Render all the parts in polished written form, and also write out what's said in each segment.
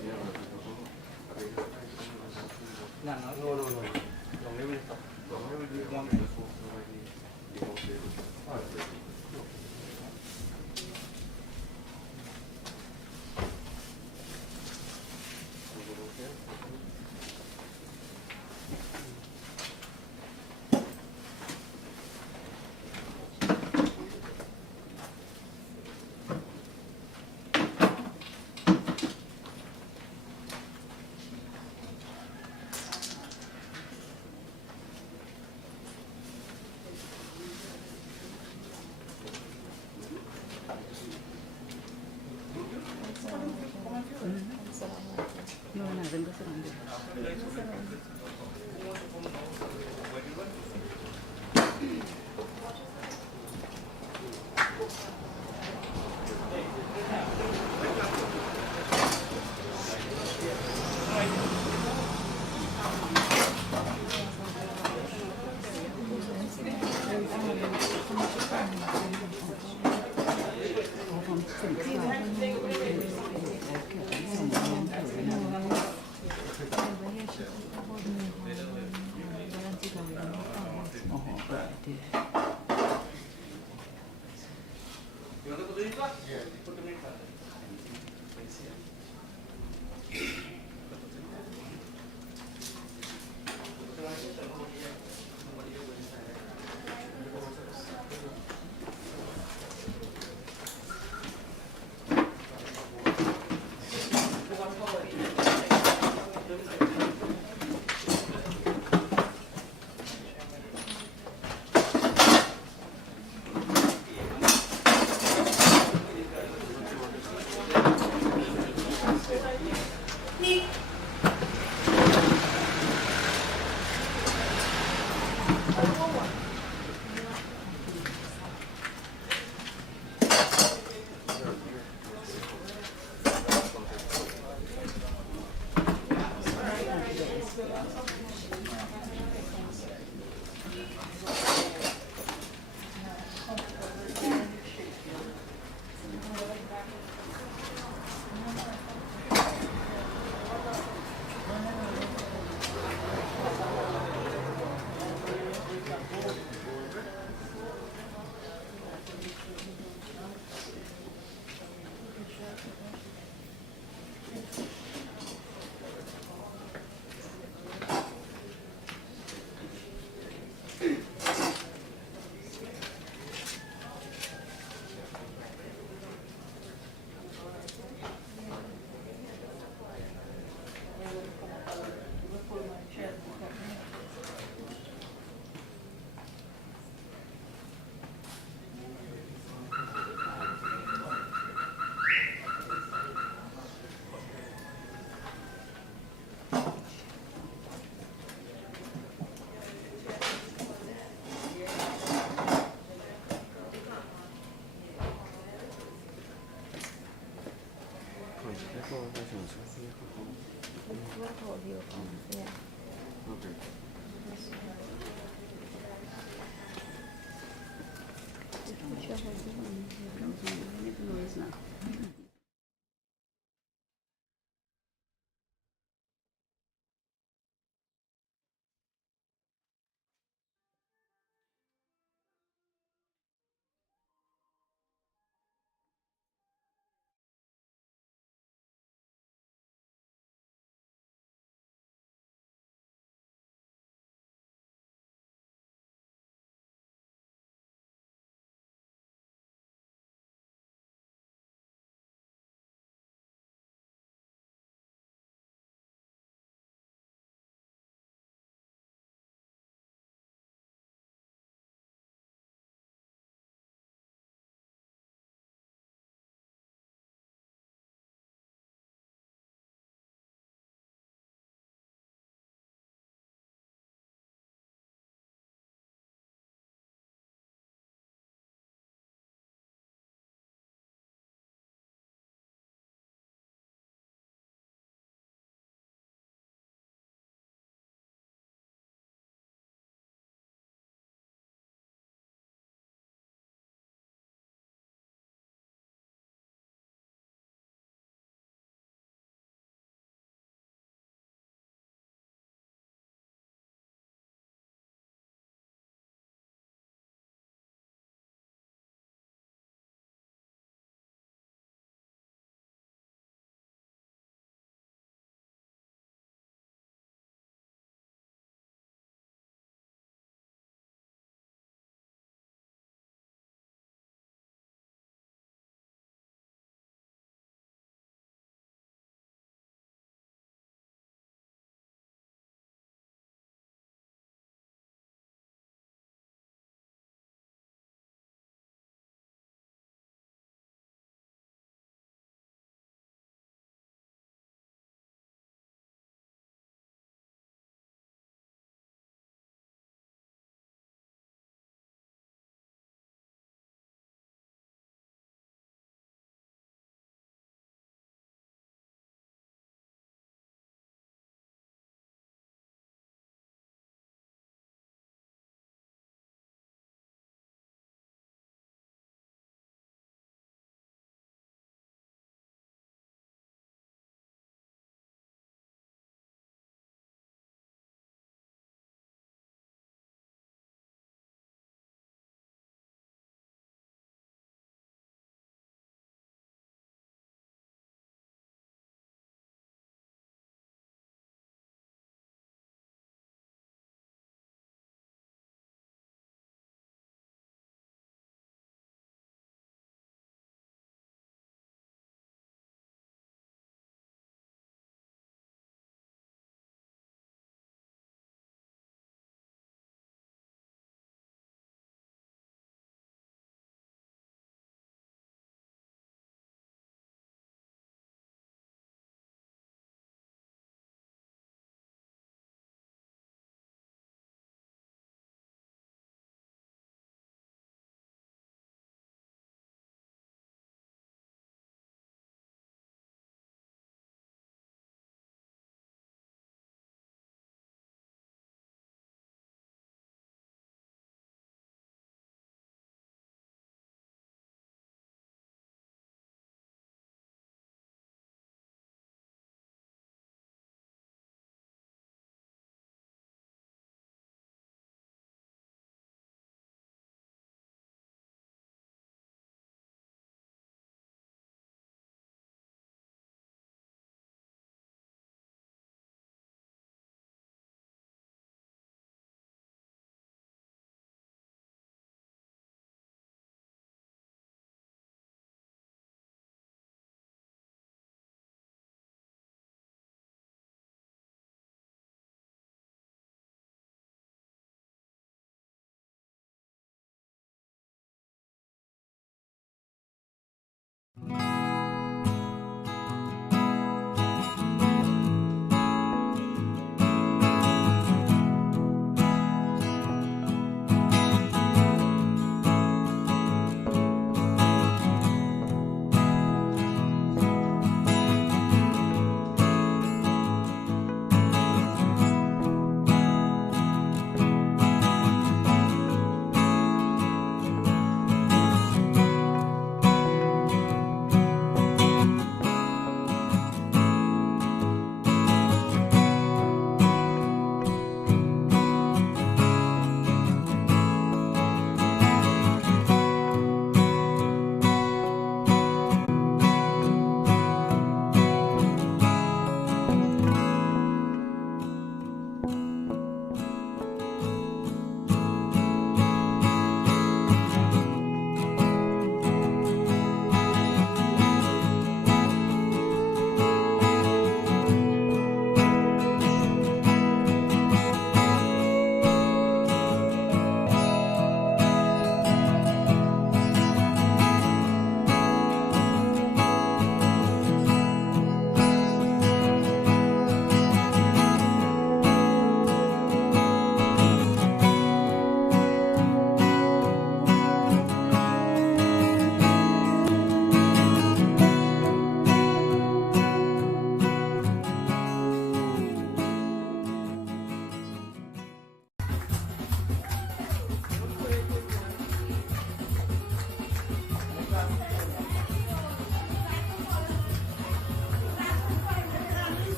No, no, no. Don't ever stop. Don't ever do one thing before nobody you won't be able to. No, no, vengo cerrando.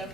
Shut.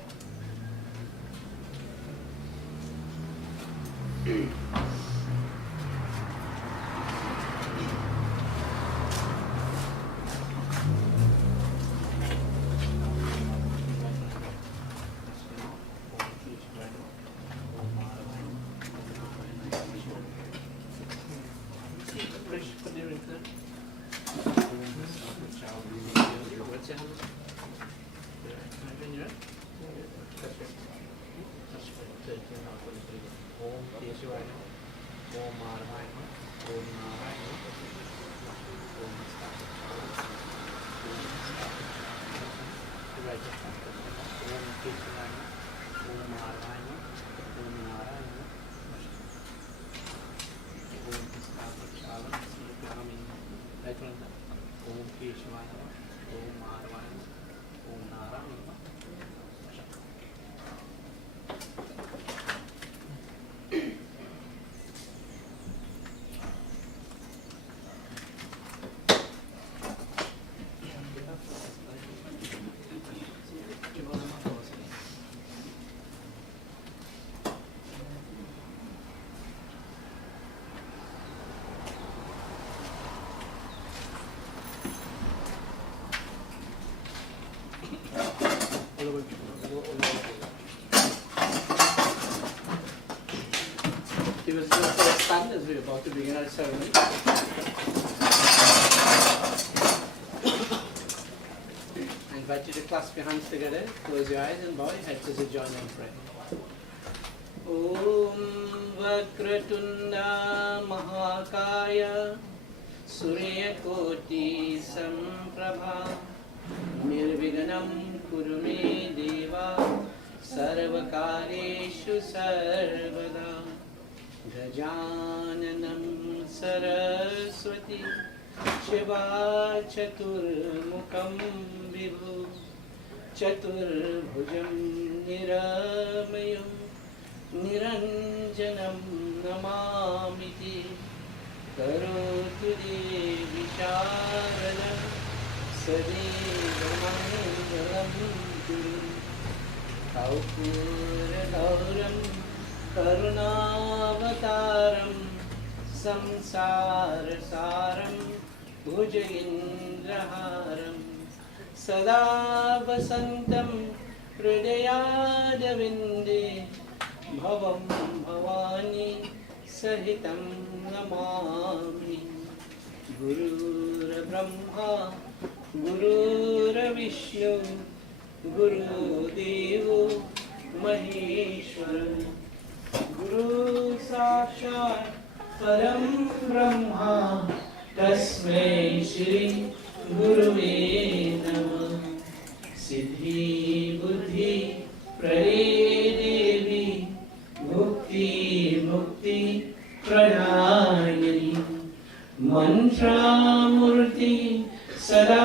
He was the first stand as we were about to begin our ceremony. I invite you to clasp your hands together, close your eyes and bow your heads as you join in prayer. Om Vakratunda Mahakaya Suryakoti Samprabha Nirviganam Kurume Deva Sarvakareshu Sarvada Gajananam Saraswati Shiva Chaturmukam Vibhu Chaturbhujam Niramayam Niranjanam Namamiti Karotu Devi Sharanam Sadevamangalam Guru Kaupuragauram Karunavataram Samsarasaram Bhujaindraharam Sada Vasantam Hridayadavinde Bhavam Bhavani Sahitam Namami Gurura Brahma Gurura Vishnu Guru Devo Maheshwara Guru Sakshat Param Brahma Tasmai Shri Guruve Namah Siddhi Buddhi Pradevi Mukti Mukti Pradayani Mantra Murti Sada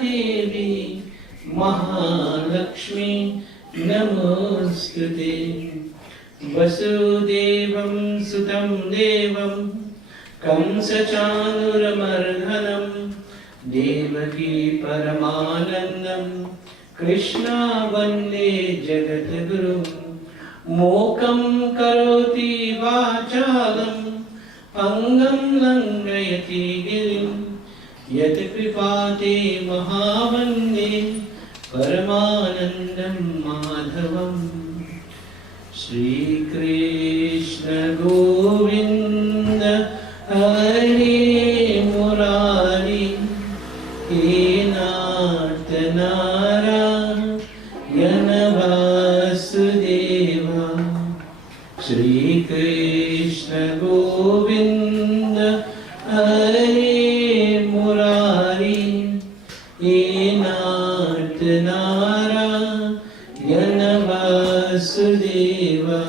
Devi Mahalakshmi Namostute Vasudevam Sutam Devam Kamsachanuramarhanam Devaki Paramanandam Krishna Vande Jagatguru Mokam Karoti Vachalam Angam Langayati Girim Yat Kripate Mahavande Paramanandam Madhavam Shri Krishna Govinda Hari Murari Enartanara Yanavasudeva Shri Krishna Govinda Hari Murari Enartanara Yanavasudeva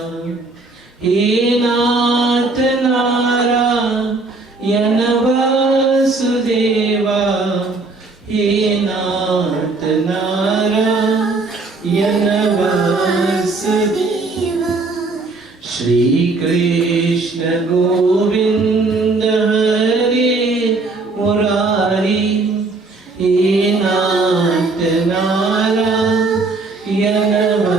Enartanara Yanavasudeva Enartanara Yanavasudeva Shri Krishna Govinda Hari Murari Enartanara Yanavasudeva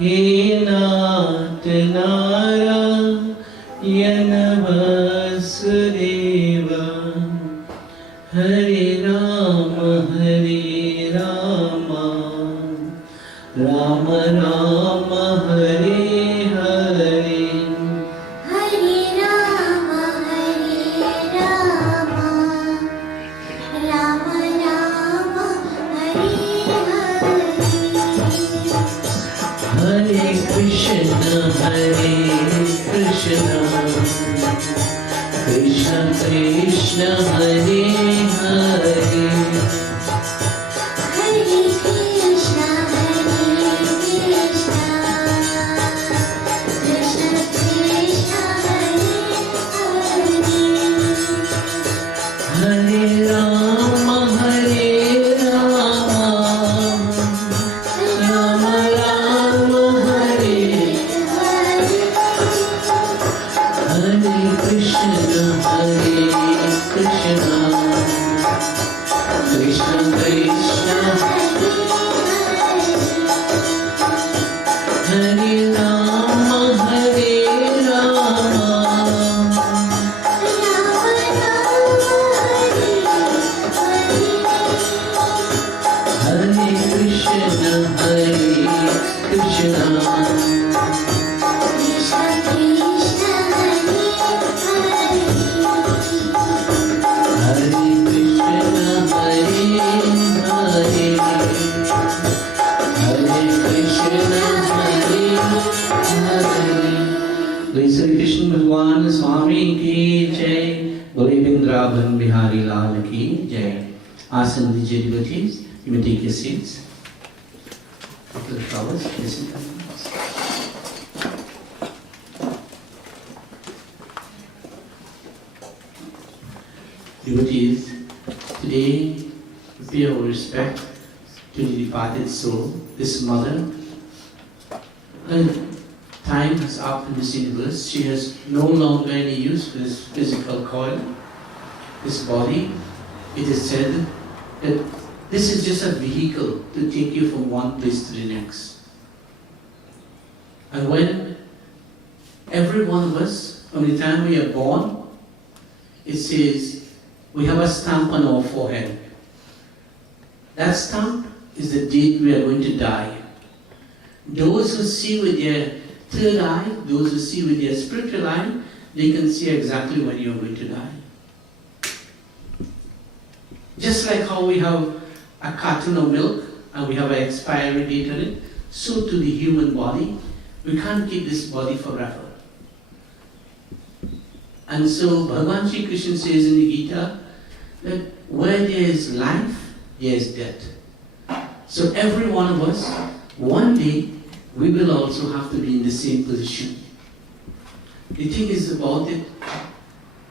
हे नाथ नारायण वासुदेव हरे राम राम राम हरे हरे हरे राम राम राम हरे हरे हरे कृष्ण कृष्ण कृष्ण हरे हरे हरे कृष्ण कृष्ण कृष्ण हरे हरे हरे राम राम राम हरे हरे कृष्ण कृष्ण कृष्ण हरे राम हरे कृष्ण कृष्ण हरे कृष्ण हरे हरे हरे कृष्ण हरे हरे। श्री कृष्ण भगवान स्वामी की जय। बोले वृंदावन बिहारी लाल की जय। आसन दीजिए devotees. You may take your seats. After the flowers, listen to me. Devotees, today we pay our respect to the departed soul, this mother. Her time is up in this universe. She has no longer any use for this physical coil, this body. It is said that this is just a vehicle to take you from one place to the next. And when every one of us, from the time we are born, it says we have a stamp on our forehead. That stamp is the date we are going to die. Those who see with their third eye, those who see with their spiritual eye, they can see exactly when you are going to die. Just like how we have a carton of milk and we have an expiry date on it, so to the human body, we can't keep this body forever. And so Bhagavan Sri Krishna says in the Gita that where there is life, there is death. So every one of us, one day, we will also have to be in the same position. The thing is about it,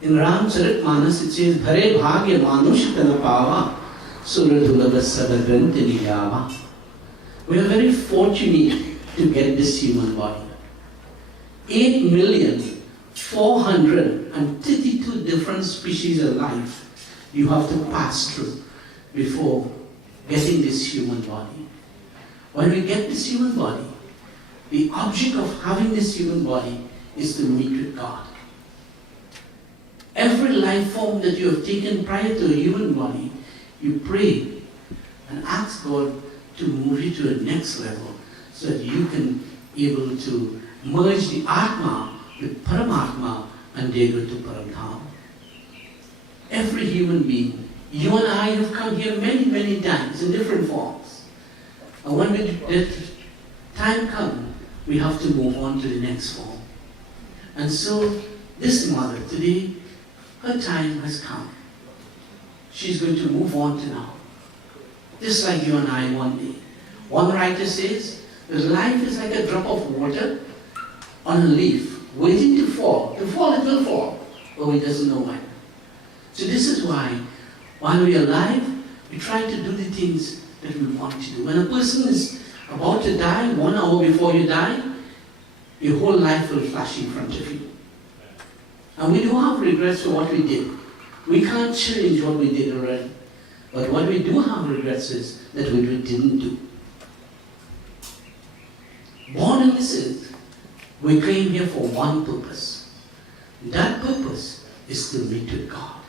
in Ramcharitmanas it says, Bhare bhagya manushitana pava suradhulabhasadagranti niyava. We are very fortunate to get this human body. 8,432 different species of life you have to pass through before getting this human body. When we get this human body, the object of having this human body is to meet with God. Every life form that you have taken prior to a human body, you pray and ask God to move you to the next level so that you can be able to merge the Atma with Paramatma and they go to Paramdham. Every human being, you and I have come here many, many times in different forms. And when that time comes, we have to move on to the next form. And so, this mother today, her time has come. She's going to move on to now. Just like you and I one day. One writer says, that life is like a drop of water on a leaf, waiting to fall. To fall, it will fall, but he doesn't know when. So this is why, while we are alive, we try to do the things that we want to do. When a person is about to die, 1 hour before you die, your whole life will flash in front of you. And we do have regrets for what we did. We can't change what we did already. But what we do have regrets is that we didn't do. on this earth, we came here for one purpose. That purpose is to meet with God.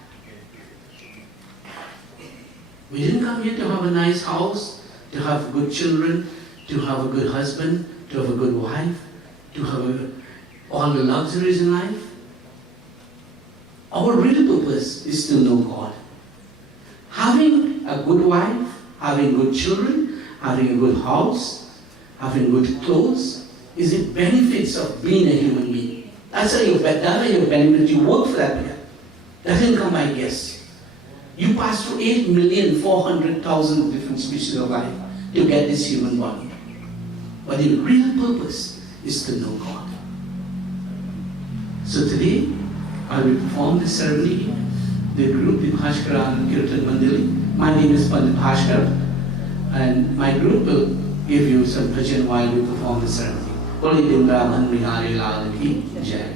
We didn't come here to have a nice house, to have good children, to have a good husband, to have a good wife, to have all the luxuries in life. Our real purpose is to know God. Having a good wife, having good children, having a good house, having good clothes is the benefits of being a human being. That are your benefits. You work for that. That didn't come by guess. You passed through 8,400,000 different species of life to get this human body. But the real purpose is to know God. So today, I will perform this ceremony here. The group, the Bhaskara and Kirtan Mandali. My name is Pandit Bhaskar, and my group will give you some bhajan while we perform the ceremony. Boli Vrindavan Bihari Lal Ki Jai.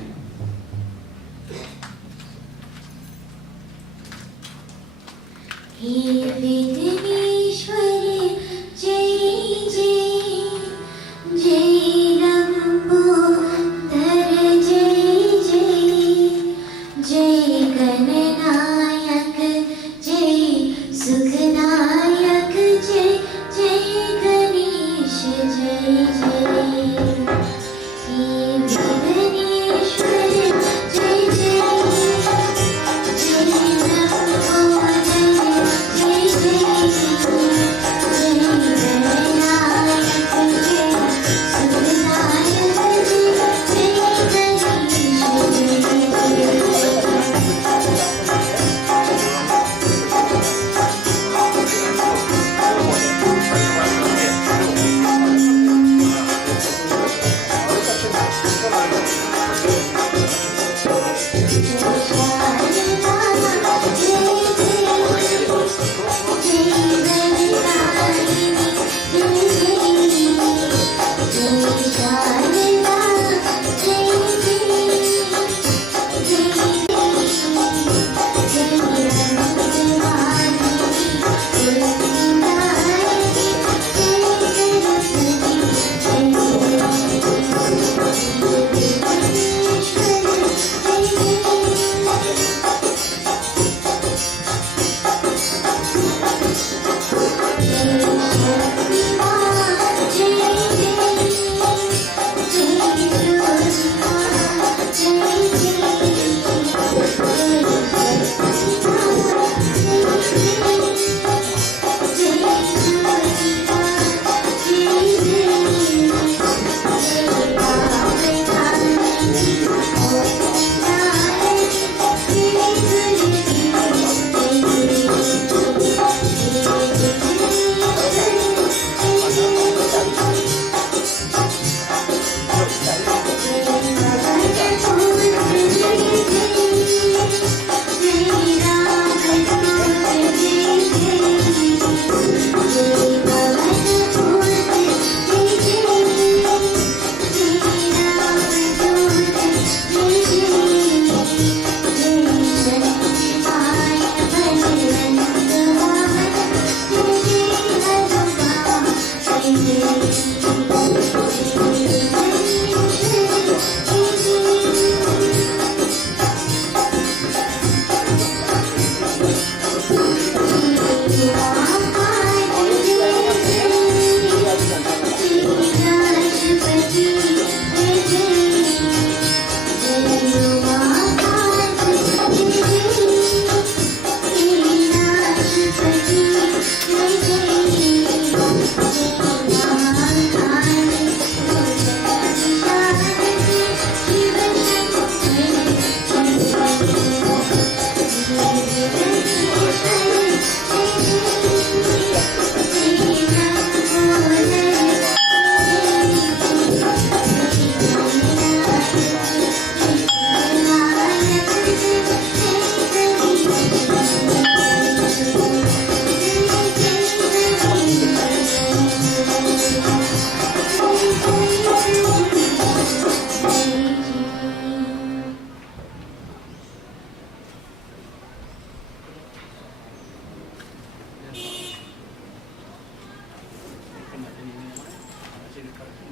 हे विघ्नेश्वर जय जय जय लंबोदर जय जय जय गणनायक जय सुखनायक जय जय गणेश जय जय हे विघ्नेश्वर जय जय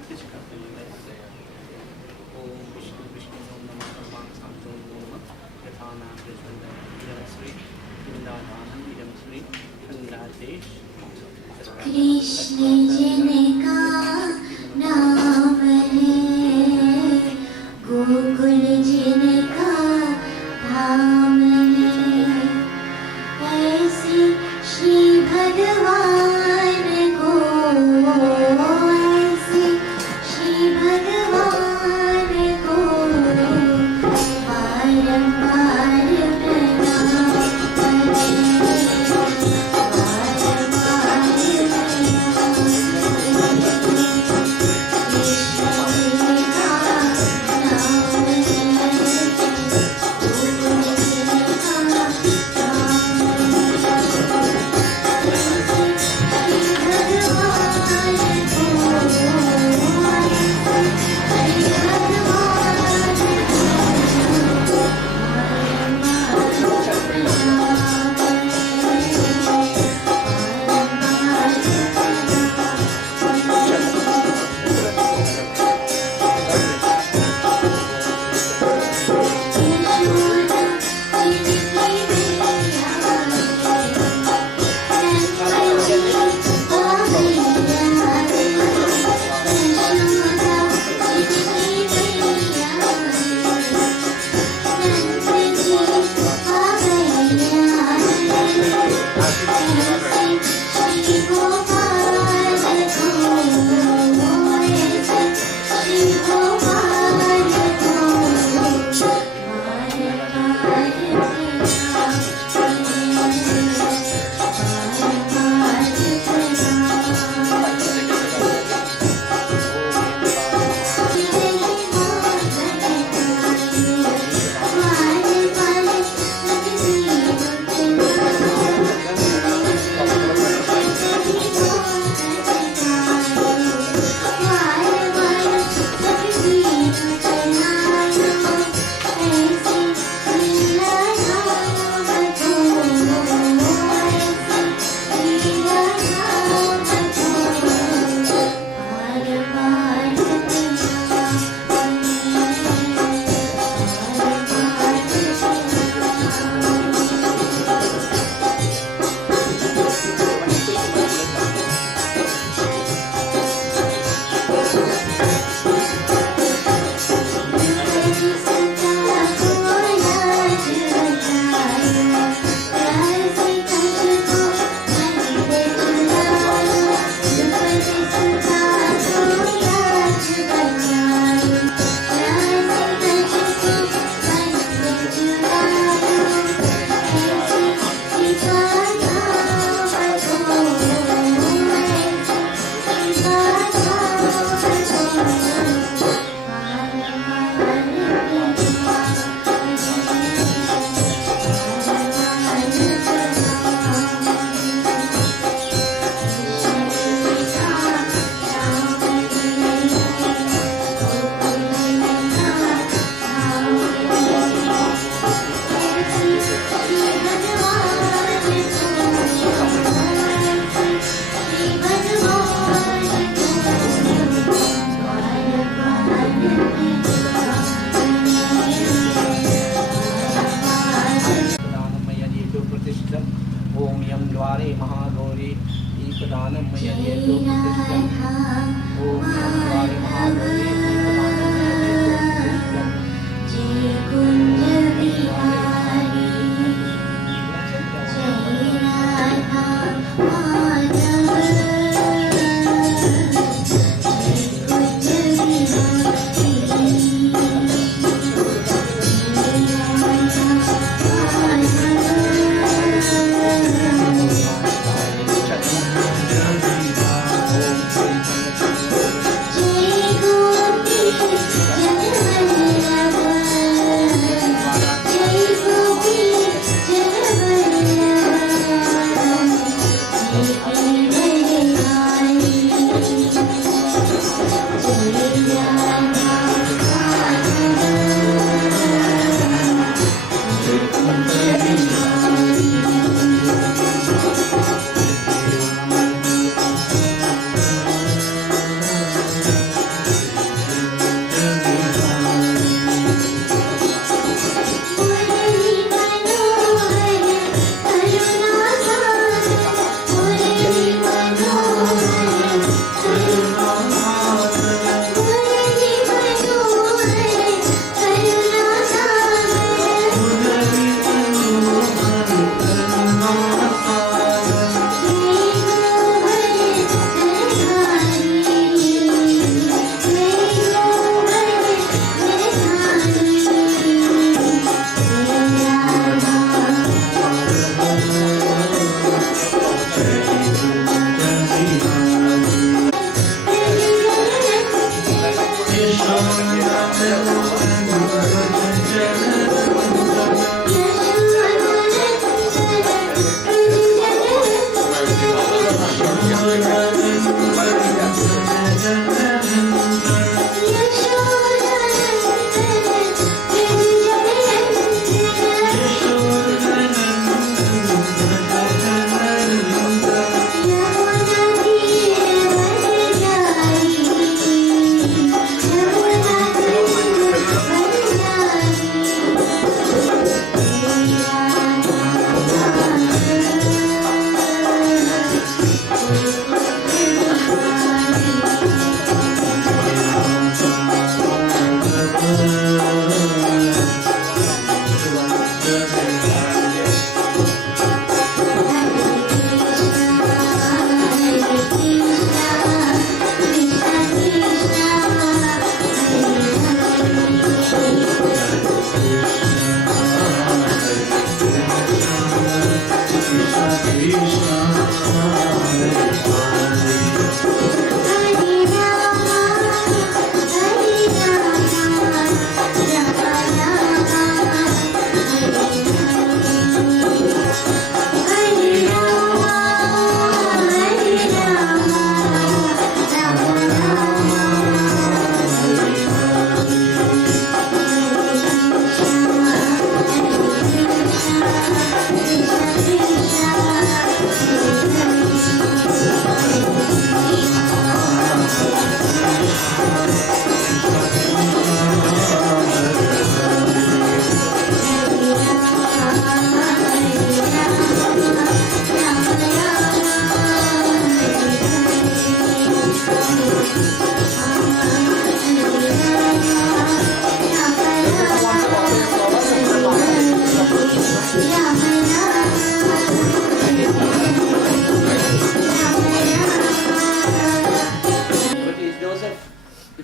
ओम विष्णु विष्णु नमः सर्वां शांतो नमः यथा नाम इदं श्री वृंदावनम इदं श्री वृंदादेश कृष्ण जिनका नाम है गोकुल जिनका धाम है ऐसे श्री भगवान को ऐसे श्री भगवान को बारंबार प्रणाम ओम यम द्वारे महागौरी दीपदानम मया देतो प्रतिष्ठम ओम यम द्वारे महागौरी दीपदानम मया देतो प्रतिष्ठम जय कुंज बिहारी जय राधा माधव जय Kunj Bihari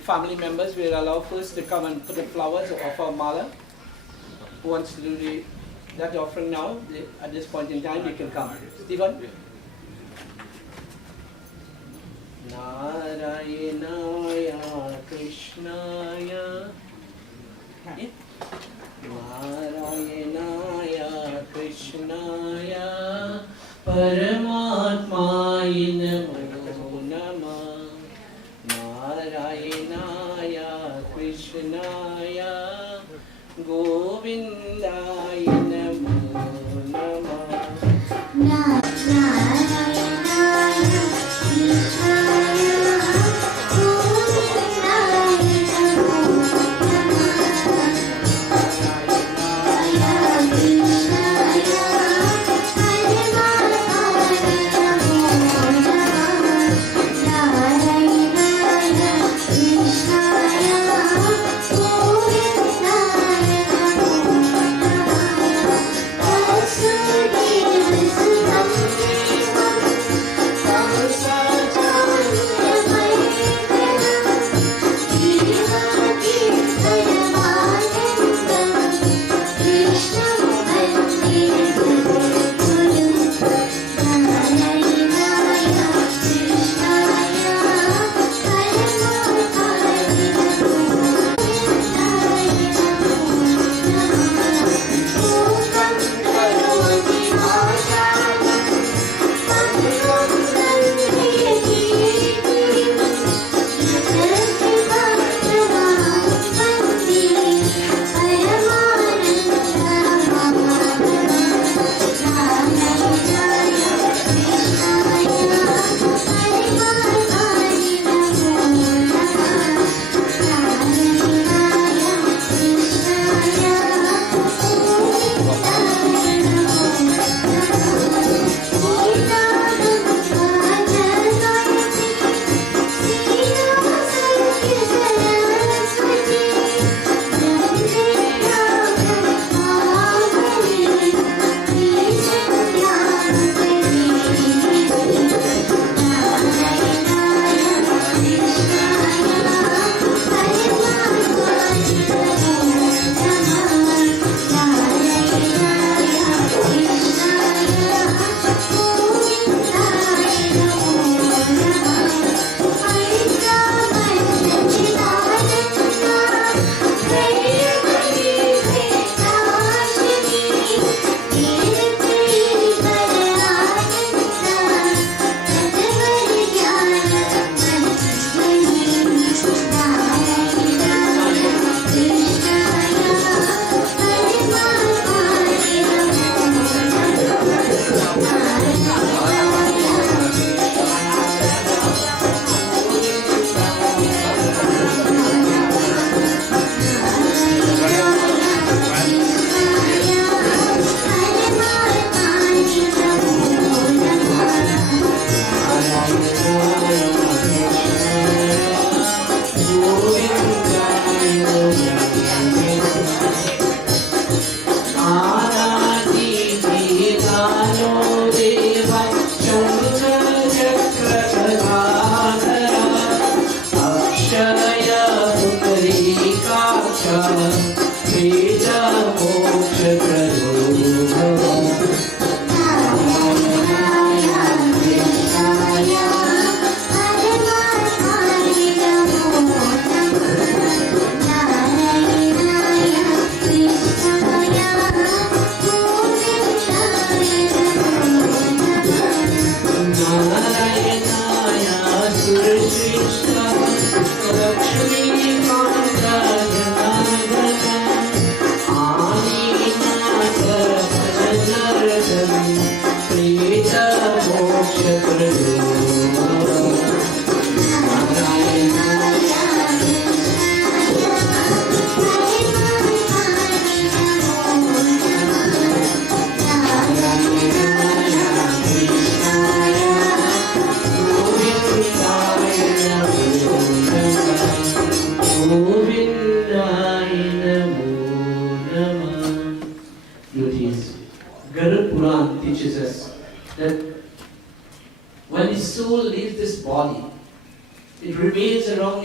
Family members will allow first to come and put the flowers or offer a mala. Who wants to do that offering now? At this point in time, you can come. Stephen? Narayanaya Krishnaya Narayanaya Krishnaya Paramatmaya Namo Namah Narayanaya Krishnaya Govindaya Namo Namah Krishna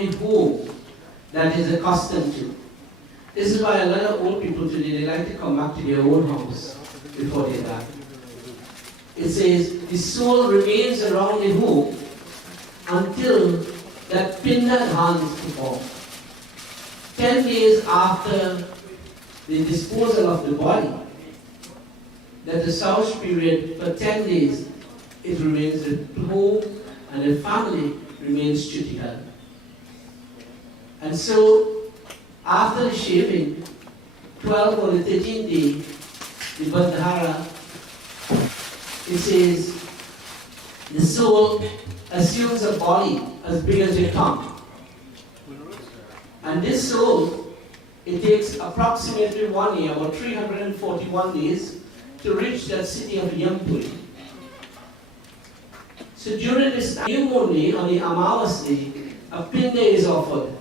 the home that is accustomed to. This is why a lot of old people today, they like to come back to their own house before they die. It says the soul remains around the home until that Pindadhan is performed. 10 days after the disposal of the body, that the Saush period for 10 days, it remains at home and the family remains Chutikal. And so, after the shaving, 12 or the 13th day, the Bandhara, it says, the soul assumes a body as big as your thumb. And this soul, it takes approximately 1 year, or 341 days, to reach that city of Yampuri. So during this new moon day, on the Amawas day, a pinda is offered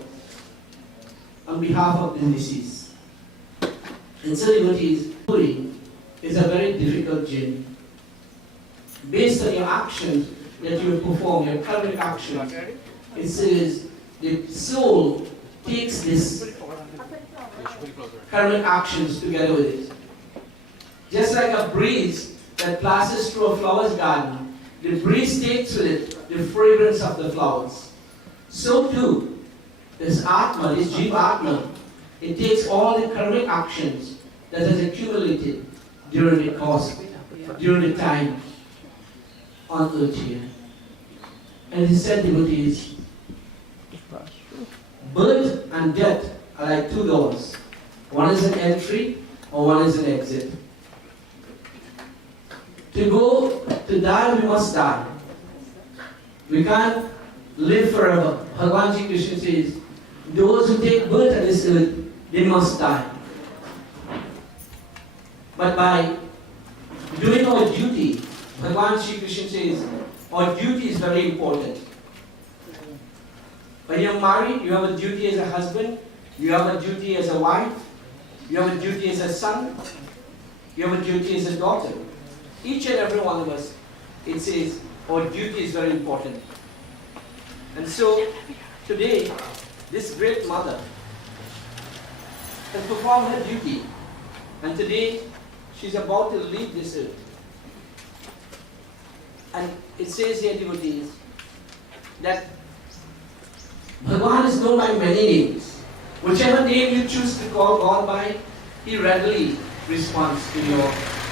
on behalf of the deceased. And so devotees, Puri is a very difficult journey. Based on your actions that you perform, your karmic actions, it says the soul takes this karmic actions together with it. Just like a breeze that passes through a flower's garden, the breeze takes with it the fragrance of the flowers. So too, this Atma, this Jiva Atma, it takes all the karmic actions that has accumulated during the course, during the time on earth here. And he said, devotees, birth and death are like two doors. One is an entry or one is an exit. To die, we must die. We can't live forever. Bhagavan Shri Krishna says, those who take birth on this earth, they must die. But by doing our duty, Bhagavan Shri Krishna says, our duty is very important. When you're married, you have a duty as a husband, you have a duty as a wife, you have a duty as a son, you have a duty as a daughter. Each and every one of us, it says, our duty is very important. And so, today, this great mother has performed her duty. And today, she's about to leave this earth. And it says here, devotees, that Bhagavan is known by many names. Whichever name you choose to call God by, He readily responds to your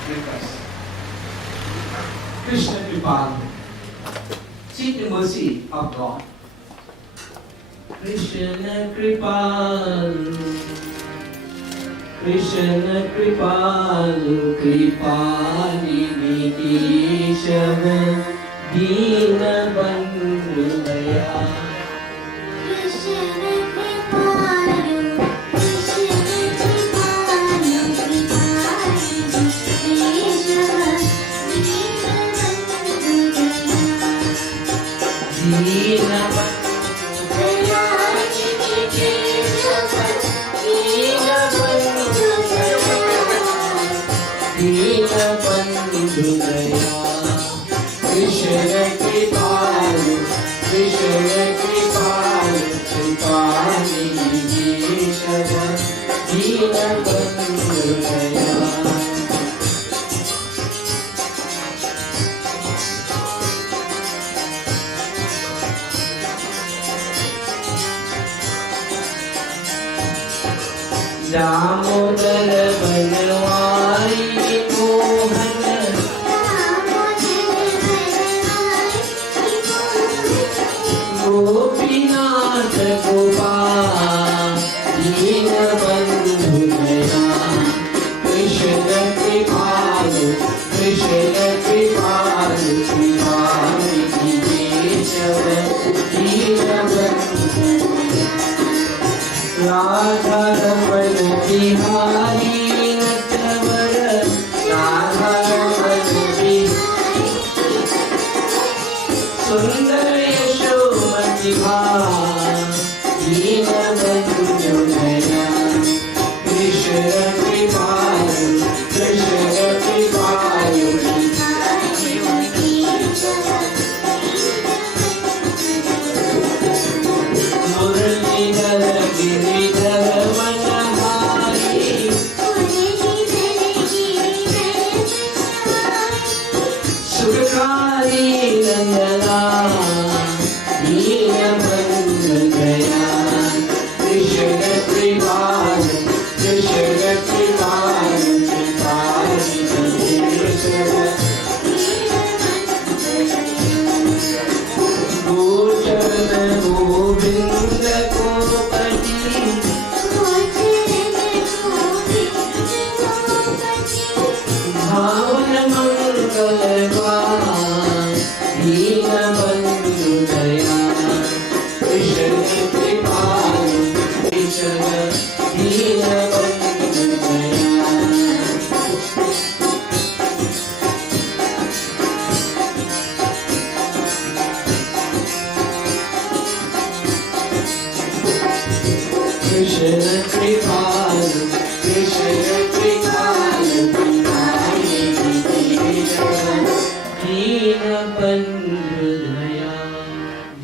request. Krishna Kripal. Seek the mercy of God. Krishna Kripal. Krishna Kripal. Kripani Nikishava. Dina Bandhu Daya. Damodar Banwari Mohan Gopinath Gopal Dina Bandhu Daya Krishna Kripal Krishna Kripal Kripal Krishna Dina Bandhu Radha Raman Bihari Natavara Radha Raman Bihari Sundar Yashomati Dina Bandhu Daya Krishna Kripal Krishna Kripal Murari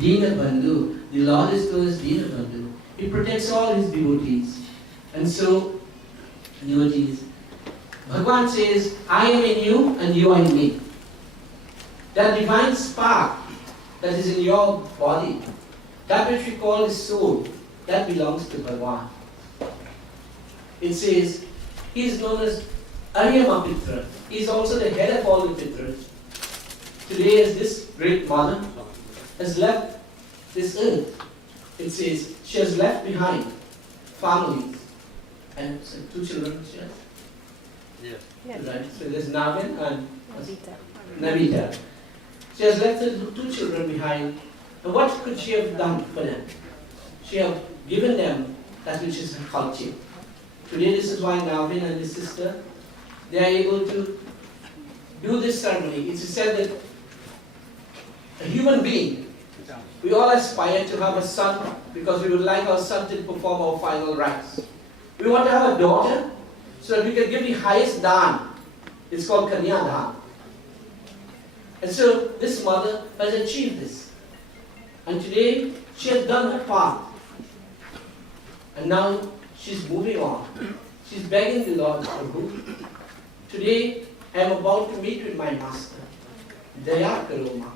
Dinabandhu, the Lord is known as Dinabandhu. He protects all his devotees. And so, devotees, Bhagavan says, I am in you and you are in me. That divine spark that is in your body, that which we call the soul, that belongs to Bhagavan. It says, he is known as Aryama Pitra. He is also the head of all the Pitras. Today, as this great mother has left this earth, it says she has left behind families and so 2 children she has. Yes. Right? So there's Navin and Navita. She has left her 2 children behind. And what could she have done for them? She have given them that which is her culture. Today this is why Navin and his sister, they are able to do this ceremony. It's said that a human being, we all aspire to have a son because we would like our son to perform our final rites. We want to have a daughter so that we can give the highest dhan. It's called Kanya Dhan. And so this mother has achieved this. And today she has done her part. And now she's moving on. She's begging the Lord, Prabhu, today I am about to meet with my master. Daya karo ma.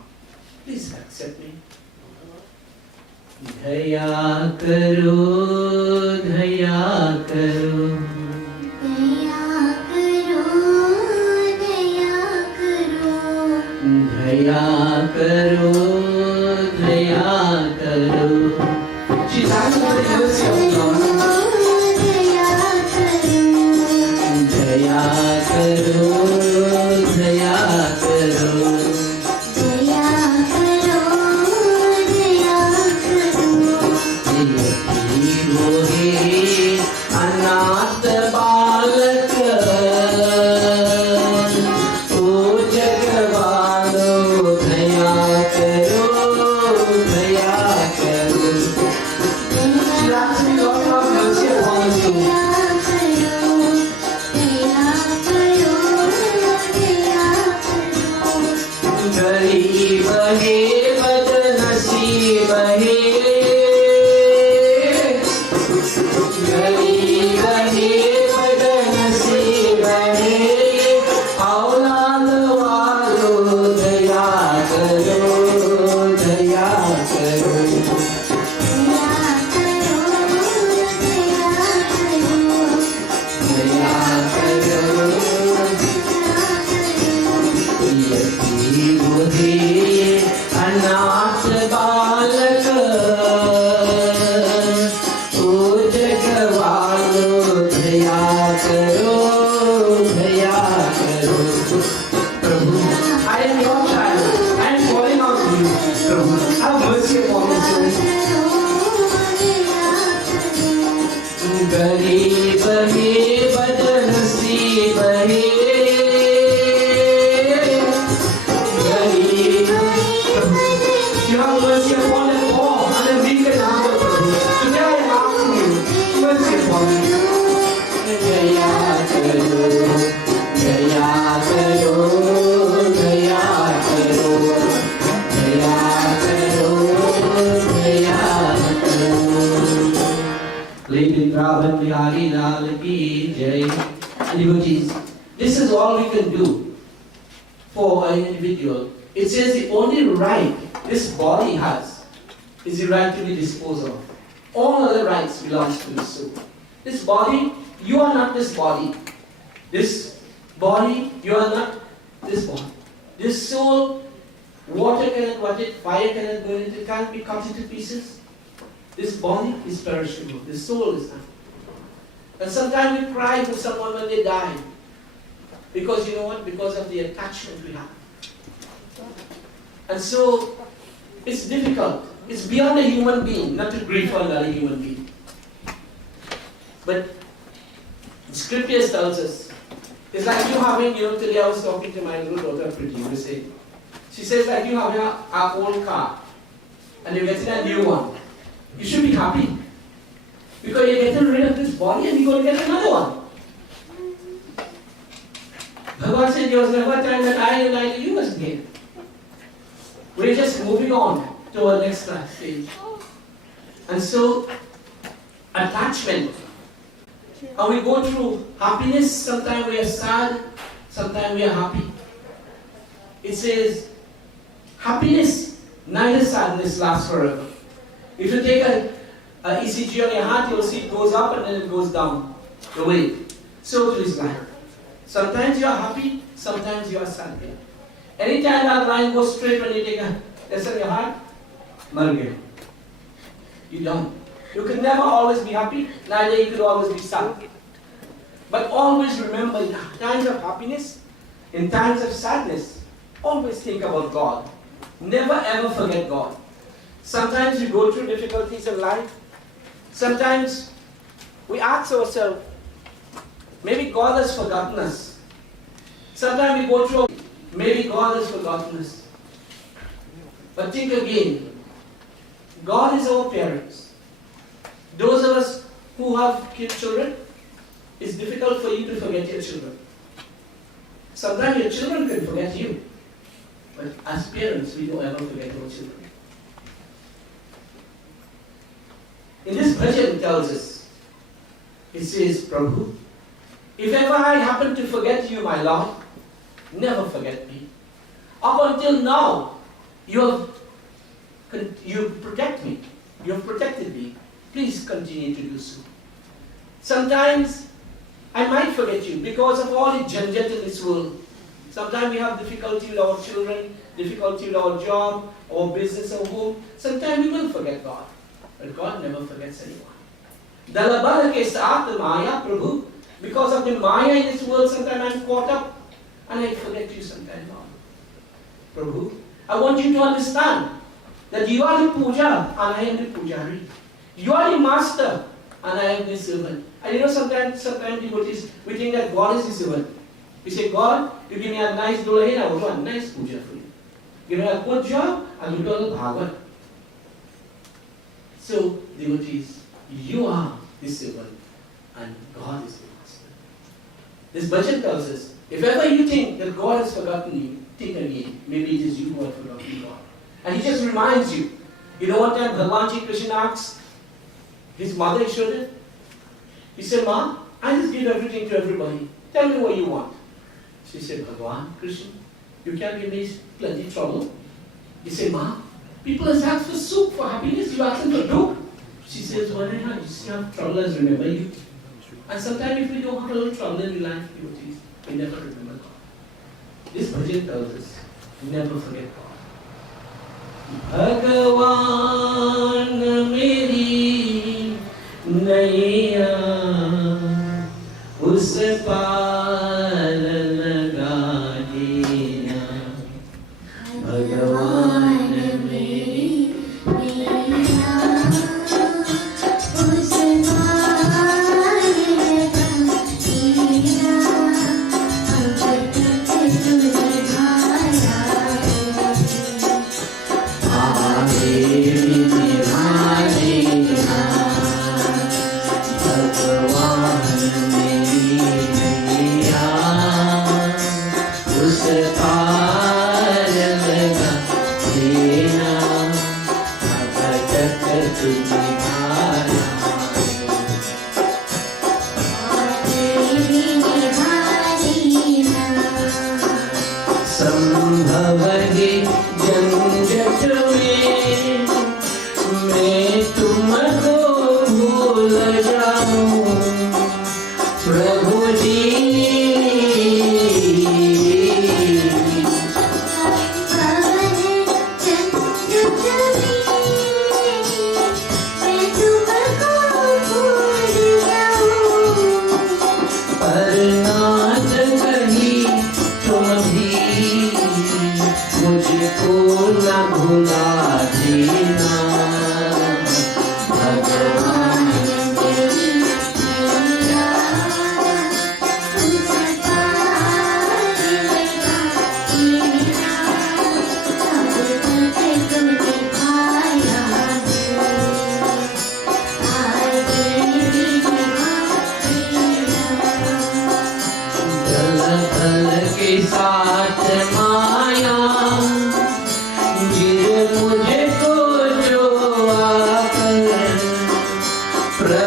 Please accept me. Daya karo, daya karo. Daya karo, daya karo. She's asking for the mercy of God. Daya karo, daya karo. अनाथ बालक ओ जगवालो दया करो दया करो. She asked me, Lord, have mercy upon us too. गरीब है बदनसीब है गरीब है बदनसीब है औलाद वालों दया करो दया करो दया करो यतीम है अनाथ बालक ओ जगवालो दया करो दया करो. प्रभु, I am your child. I am calling out to you. Prabhu, have mercy upon me. गरीब है बदनसीब है You have mercy upon them all, and then we can have it. Today I am asking you, mercy upon me. Daya karo, daya karo, daya karo, daya karo, daya karo. Lady Brahman Bihari Lal ki jai. Devotees, this is all we can do for an individual. It says the only right this body has is the right to be disposed of. All other rights belongs to the soul. This body, you are not this body. This body, you are not this body. This soul, water cannot touch it, fire cannot burn it, it can't be cut into pieces. This body is perishable. This soul is not. And sometimes we cry for someone when they die. Because you know what? Because of the attachment we have. And so, it's difficult. It's beyond a human being not to grieve for another human being. But the scriptures tells us, it's like you having, today I was talking to my little daughter, Pretty, she says like you having an old car and you're getting a new one. You should be happy. Because you're getting rid of this body and you're going to get another one. Bhagavan said there was never a time that I and I you was again. We're just moving on to our next stage. And so, attachment. And we go through happiness, sometimes we are sad, sometimes we are happy. It says, happiness, neither sadness lasts forever. If you take an ECG on your heart, you'll see it goes up and then it goes down, the weight. So too is life. Sometimes you are happy, sometimes you are sad. Anytime that line goes straight when you take a test on your heart, you don't. You can never always be happy, neither you could always be sad. But always remember, in times of happiness, in times of sadness, always think about God. Never ever forget God. Sometimes we go through difficulties in life. Sometimes we ask ourselves, maybe God has forgotten us. Sometimes we go through, maybe God has forgotten us. But think again, God is our parents. Those of us who have children, it's difficult for you to forget your children. Sometimes your children can forget you. But as parents, we don't ever forget our children. In this bhajan it tells us, it says, Prabhu, if ever I happen to forget you, my Lord, never forget me. Up until now, you protect me. You have protected me. Please continue to do so. Sometimes I might forget you because of all the janjat in this world. Sometimes we have difficulty with our children, difficulty with our job, our business, our home. Sometimes we will forget God. But God never forgets anyone. Dalabala ke saath maya, Prabhu. Because of the maya in this world, sometimes I'm caught up and I forget you sometimes, Lord. Prabhu, I want you to understand that you are the puja and I am the pujari. You are the master and I am the servant. And sometimes devotees, we think that God is the servant. We say, God, you give me a nice dulahin, I will do a nice puja for you. Give me a good job, I will do a little bhagavad. So, devotees, you are the servant and God is the master. This bhajan tells us, if ever you think that God has forgotten you, think again. Maybe it is you who have forgotten God. And he just reminds you. You know what time Bhagavan Krishna asked his mother Yashoda? He said, Ma, I just give everything to everybody. Tell me what you want. She said, Bhagavan Krishna, you can't give me plenty trouble. He said, Ma, people have asked for soup, for happiness, you ask them for dope. She says, well, I just have trouble as remember you. And sometimes if we don't have a little trouble in life, devotees, we never remember God. This bhajan tells us, never forget God. Bhagavan meri naiya us paar laga dena. Bhagavan meri naiya us paar laga dena.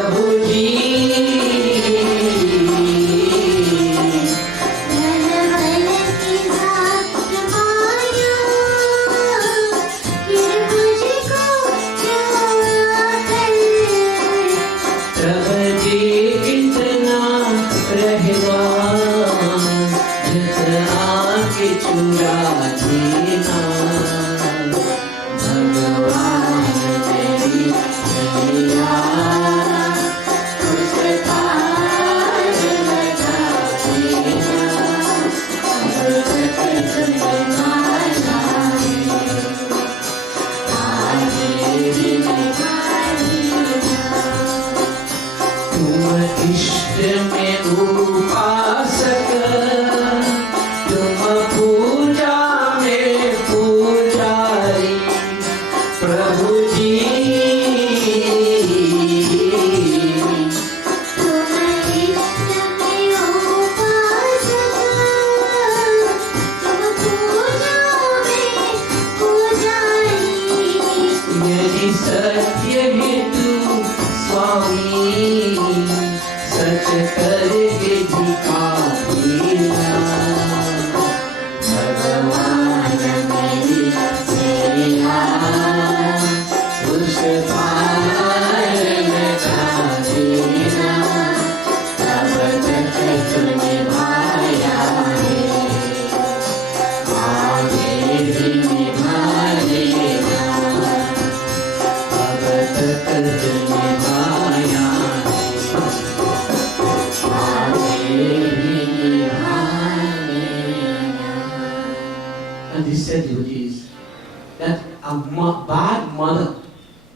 Prabhu ji And they said, devotees, that a bad mother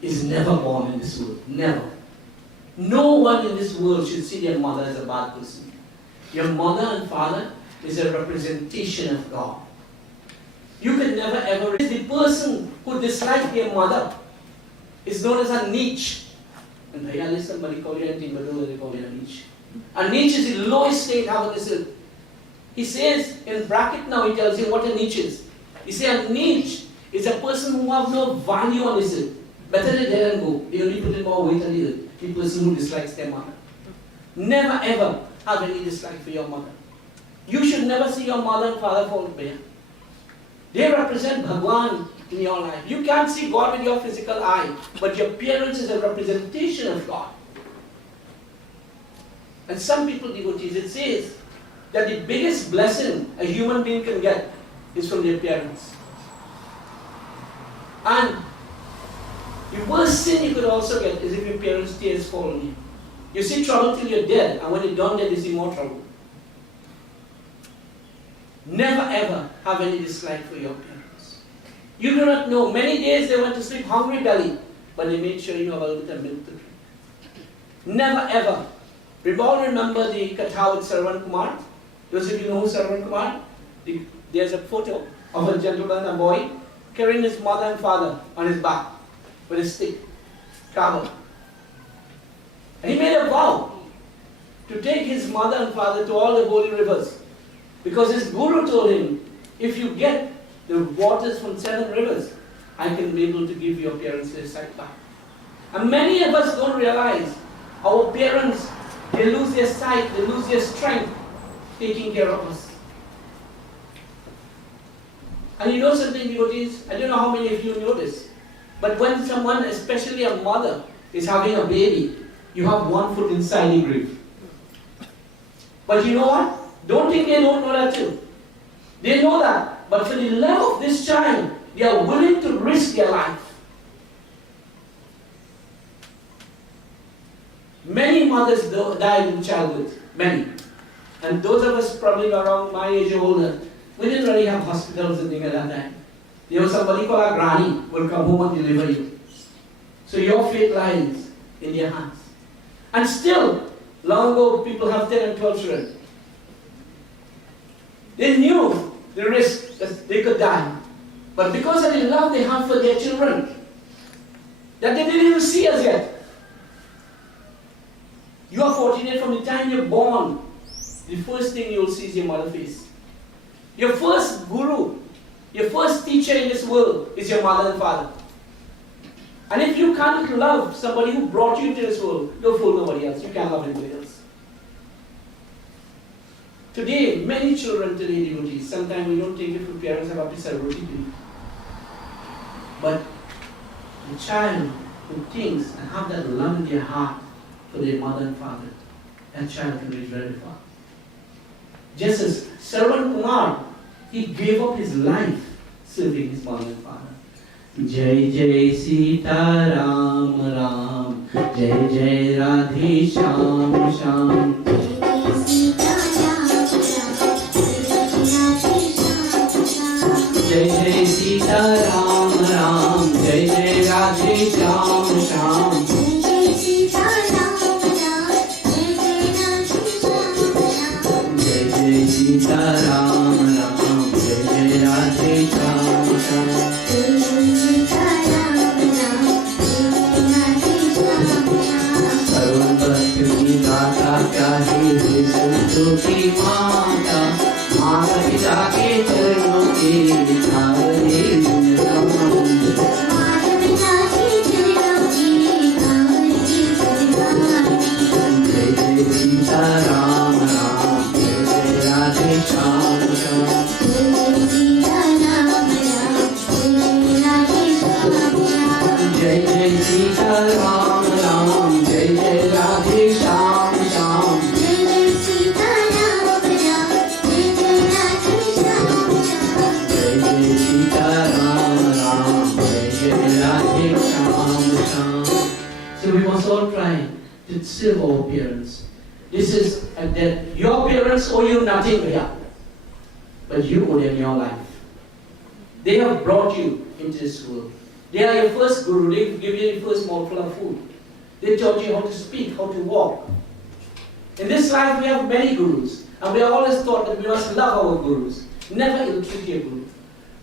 is never born in this world. Never. No one in this world should see their mother as a bad person. Your mother and father is a representation of God. You can never ever... The person who dislikes their mother is known as a niche. And I somebody call you anything, but they call you a niche. A niche is the lowest state heaven is in. He says, in bracket now, he tells you what a niche is. He says a niche is a person who has no value on his earth. Better they there and go. They only put in more weight on the earth. The person who dislikes their mother. Never ever have any dislike for your mother. You should never see your mother and father fall bare. They represent Bhagwan in your life. You can't see God with your physical eye, but your parents is a representation of God. And some people, devotees, it says that the biggest blessing a human being can get is from their parents. And the worst sin you could also get is if your parents' tears fall on you. You see trouble till you're dead, and when you're done dead, you see more trouble. Never ever have any dislike for your parents. You do not know. Many days they went to sleep hungry belly, but they made sure you have a little bit of milk to drink. Never ever. We all remember the Katha with Sarwan Kumar. Those of you know who Sarwan Kumar? There's a photo of a gentleman, a boy, carrying his mother and father on his back with a stick, travel. And he made a vow to take his mother and father to all the holy rivers. Because his guru told him, if you get the waters from 7 rivers, I can be able to give your parents their sight back. And many of us don't realize our parents, they lose their sight, they lose their strength taking care of us. And you know something, devotees? I don't know how many of you know this, but when someone, especially a mother, is having a baby, you have 1 foot inside the grave. But you know what? Don't think they don't know that too. They know that. But for the love of this child, they are willing to risk their life. Many mothers died in childhood. Many. And those of us probably around my age or older, we didn't really have hospitals and things at that time. There was somebody called a granny who will come home and deliver you. So your fate lies in their hands. And still, long ago, people have 10 and 12 children. They knew the risk that they could die. But because of the love they have for their children, that they didn't even see us yet. You are fortunate from the time you're born, the first thing you'll see is your mother's face. Your first guru, your first teacher in this world is your mother and father. And if you can't love somebody who brought you into this world, you'll fool nobody else. You can't love anybody else. Today, many children today, devotees, sometimes we don't take it from parents have to sell roti to eat. But the child who thinks and have that love in their heart for their mother and father, that child can reach very far. Just as Sarwan Kumar, he gave up his life serving his mother and father. Jai Jai Sita Ram Ram, Jai Jai Radhe Sham Sham. Jai Jai Sita Ram Ram, Jai Jai Radhe Sham Sham. Jai Jai Sita Ram Ram, Jai Jai Radhe Sham Sham. सर्वभक्त की दाता क्या है संतों की माता, माता पिता के चरणों की धारे नमः। जय जय सीता राम राम, जय जय राधे श्याम श्याम। जय जय सीता राम राम, जय जय राधे श्याम श्याम। जय जय सीता राम राम, जय जय राधे श्याम श्याम। जय जय सीता राम राम, जय जय Radhe Shyam Shyam. So we must all try to serve our parents. This is that your parents owe you nothing here, but you owe them your life. They have brought you into this world. They are your first guru. They give you your first mouthful of food. They taught you how to speak, how to walk. In this life, we have many gurus, and we are always taught that we must love our gurus. Never ill-treat your guru.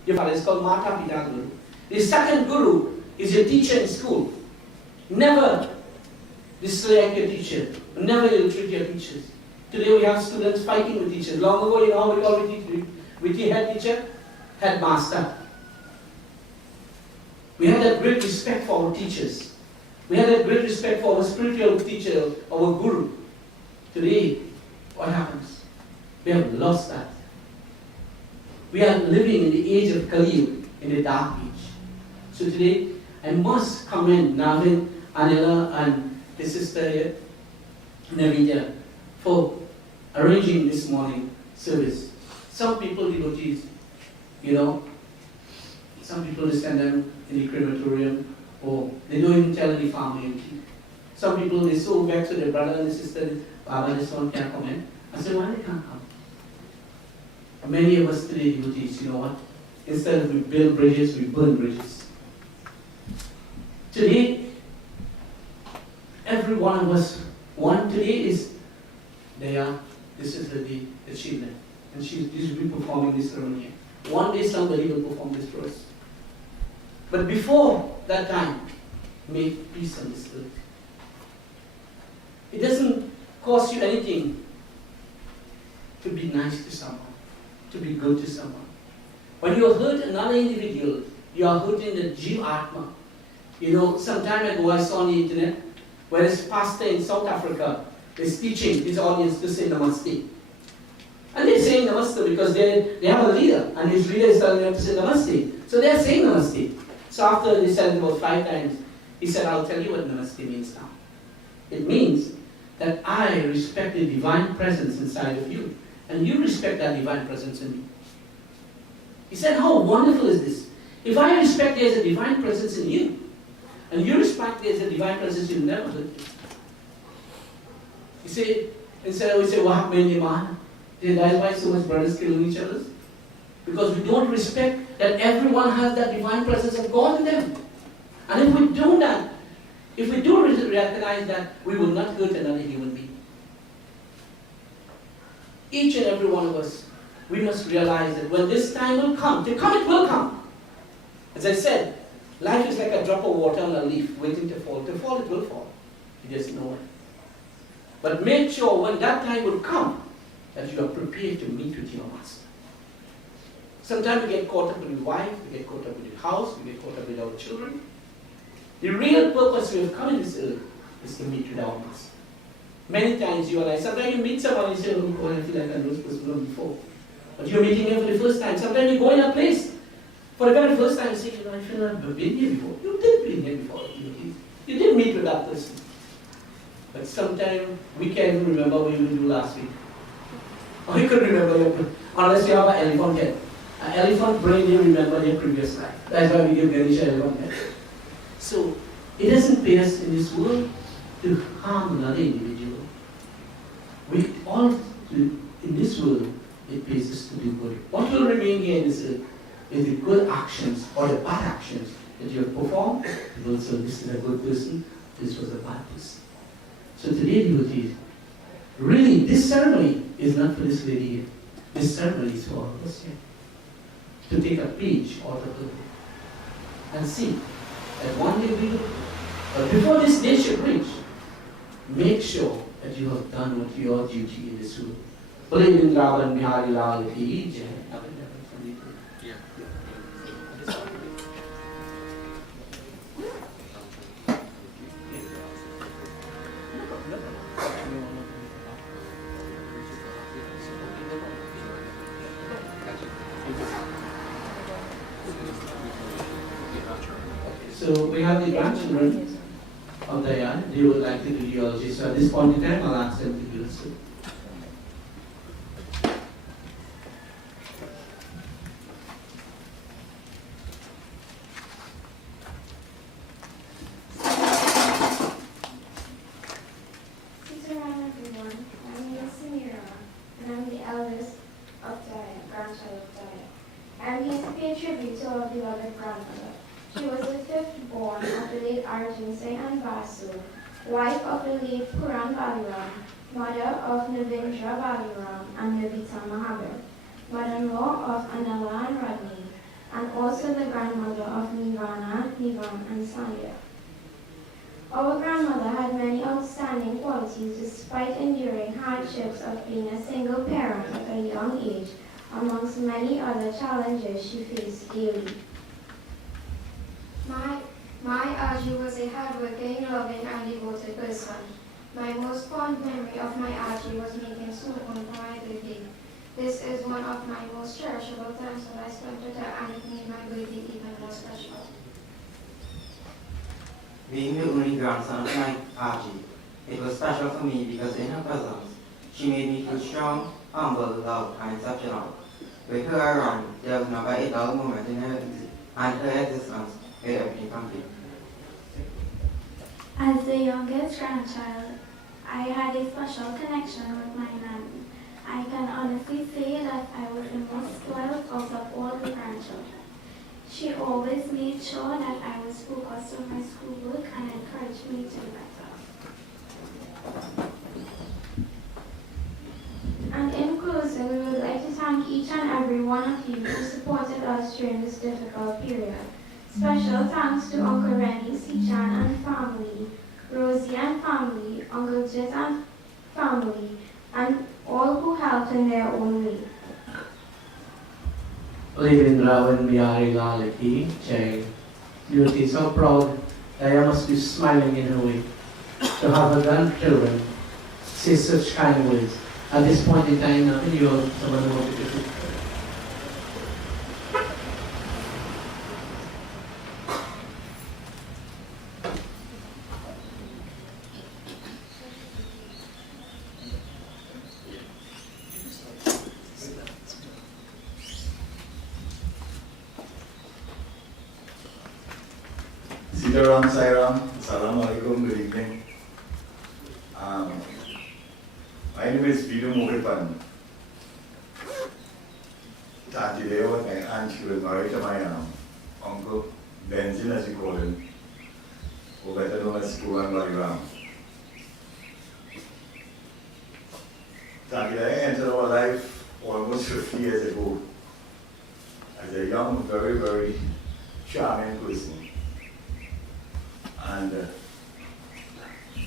Your father is called Mata Pita Guru. The second guru is your teacher in school. Never dislike your teacher. Never ill-treat your teachers. Today we have students fighting with teachers. Long ago, you know how we call with your head teacher? Headmaster. We had that great respect for our teachers. We had that great respect for our spiritual teacher, our guru. Today, what happens? We have lost that. We are living in the age of Kali, in the dark age. So today, I must commend Navin, Anila, and his sister here, Navidya, for arranging this morning service. Some people, devotees, some people send them in the crematorium, or they don't even tell the family. Some people, they're so vexed with their brother and sister, Baba, this one can't come in. I said, why they can't come? Many of us today, devotees, you know what? Instead of we build bridges, we burn bridges. Today, every one of us, one today is DAYAH. This is the achievement. And she will be performing this ceremony. One day somebody will perform this for us. But before that time, make peace on this earth. It doesn't cost you anything to be nice to someone, to be good to someone. When you hurt another individual, you are hurting the Jiva Atma. Some time ago I saw on the internet where this pastor in South Africa is teaching his audience to say Namaste. And they're saying Namaste because they have a leader, and his leader is telling them to say Namaste. So they're saying Namaste. So after they said it about 5 times, he said, I'll tell you what Namaste means now. It means that I respect the divine presence inside of you, and you respect that divine presence in me. He said, how wonderful is this? If I respect there's a divine presence in you, and you respect there's a divine presence, you'll never hurt me. You see, instead of we say, Wah Mendi Mahana, that's why so much brothers killing each other. Because we don't respect that everyone has that divine presence of God in them. And if we do that, if we do recognize that, we will not hurt another human being. Each and every one of us, we must realize that when this time will come, it will come. As I said, life is like a drop of water on a leaf waiting to fall. To fall, it will fall. You just know it. But make sure when that time will come, that you are prepared to meet with your master. Sometimes we get caught up with your wife, we get caught up with your house, we get caught up with our children. The real purpose of coming to this earth is to meet with our master. Many times you are like, sometimes you meet someone and you say, oh, I feel like I know this person from before. But you're meeting him for the first time. Sometimes you go in a place for the very first time and say, you know, I feel like I've been here before. You did been here before. You did meet with that person. But sometimes we can't even remember what we do last week. Or you could remember unless you have an elephant head. An elephant brain, you remember your previous life. That's why we give Ganesha elephant head. So, it doesn't pay us in this world to harm another individual. We all, in this world, it pays us to do good. What will remain here in this earth is the good actions or the bad actions that you have performed. People say, this is a good person, this was a bad person. So today, devotees, really, this ceremony is not for this lady here. This ceremony is for all of us here. To take a page out of the book and see that one day we will, but before this day should reach, make sure that you have done what your duty in this world. Reincarnation, Bihari Lal ki Jai. Yeah. So we have the grandchildren of DAYAH. They would like to do geology. So at this point in time, I'll ask them to do so. Everyone. My name is Samira, and I'm the eldest of DAYAH, grandchild of DAYAH. I'm here to pay tribute to our beloved grandmother. She was the fifth born of the late Arjun Singh and Basu, wife of the late Puran Ballyram, mother of Navindra Ballyram and Navita Mahaber, mother-in-law of Anala and Rodney, and also the grandmother of Nirvana, Nivan, and Sandhya. Our grandmother had many outstanding qualities despite enduring hardships of being a single parent at a young age, amongst many other challenges she faced daily. My Aji was a hardworking, loving, and devoted person. My most fond memory of my Aji was making suhun for my birthday. This is one of my most cherishable times that I spent with her, and it made my birthday even more special. Being the only grandson of my Aji, it was special for me because in her presence, she made me feel strong, humble, loved, and exceptional. With her around, there was never a dull moment in her existence where everything complete. As the youngest grandchild, I had a special connection with my nanny. I can honestly say that I was the most spoiled out of all the grandchildren. She always made sure that I was focused on my schoolwork and encouraged me to do better. And in closing, we would like to thank each and every one of you who supported us during this difficult period. Special thanks to Uncle Rennie, Sichan and family, Rosie and family, Uncle Jit and family, and all who helped in their own way. Reincarnation, Bihari Lal ki Jai. You are so proud. DAYAH must be smiling in her way to have her grandchildren say such kind words. At this point in time, you are someone who wants to do. Sitaram, Sairam, Assalamu alaikum, good evening. My name is Peter Muripan. Today was my aunt, she was married to my uncle, Benzin as you call him, who better known as DAYAH Ballyram. I entered our life almost 50 years ago as a young, very, very charming person. And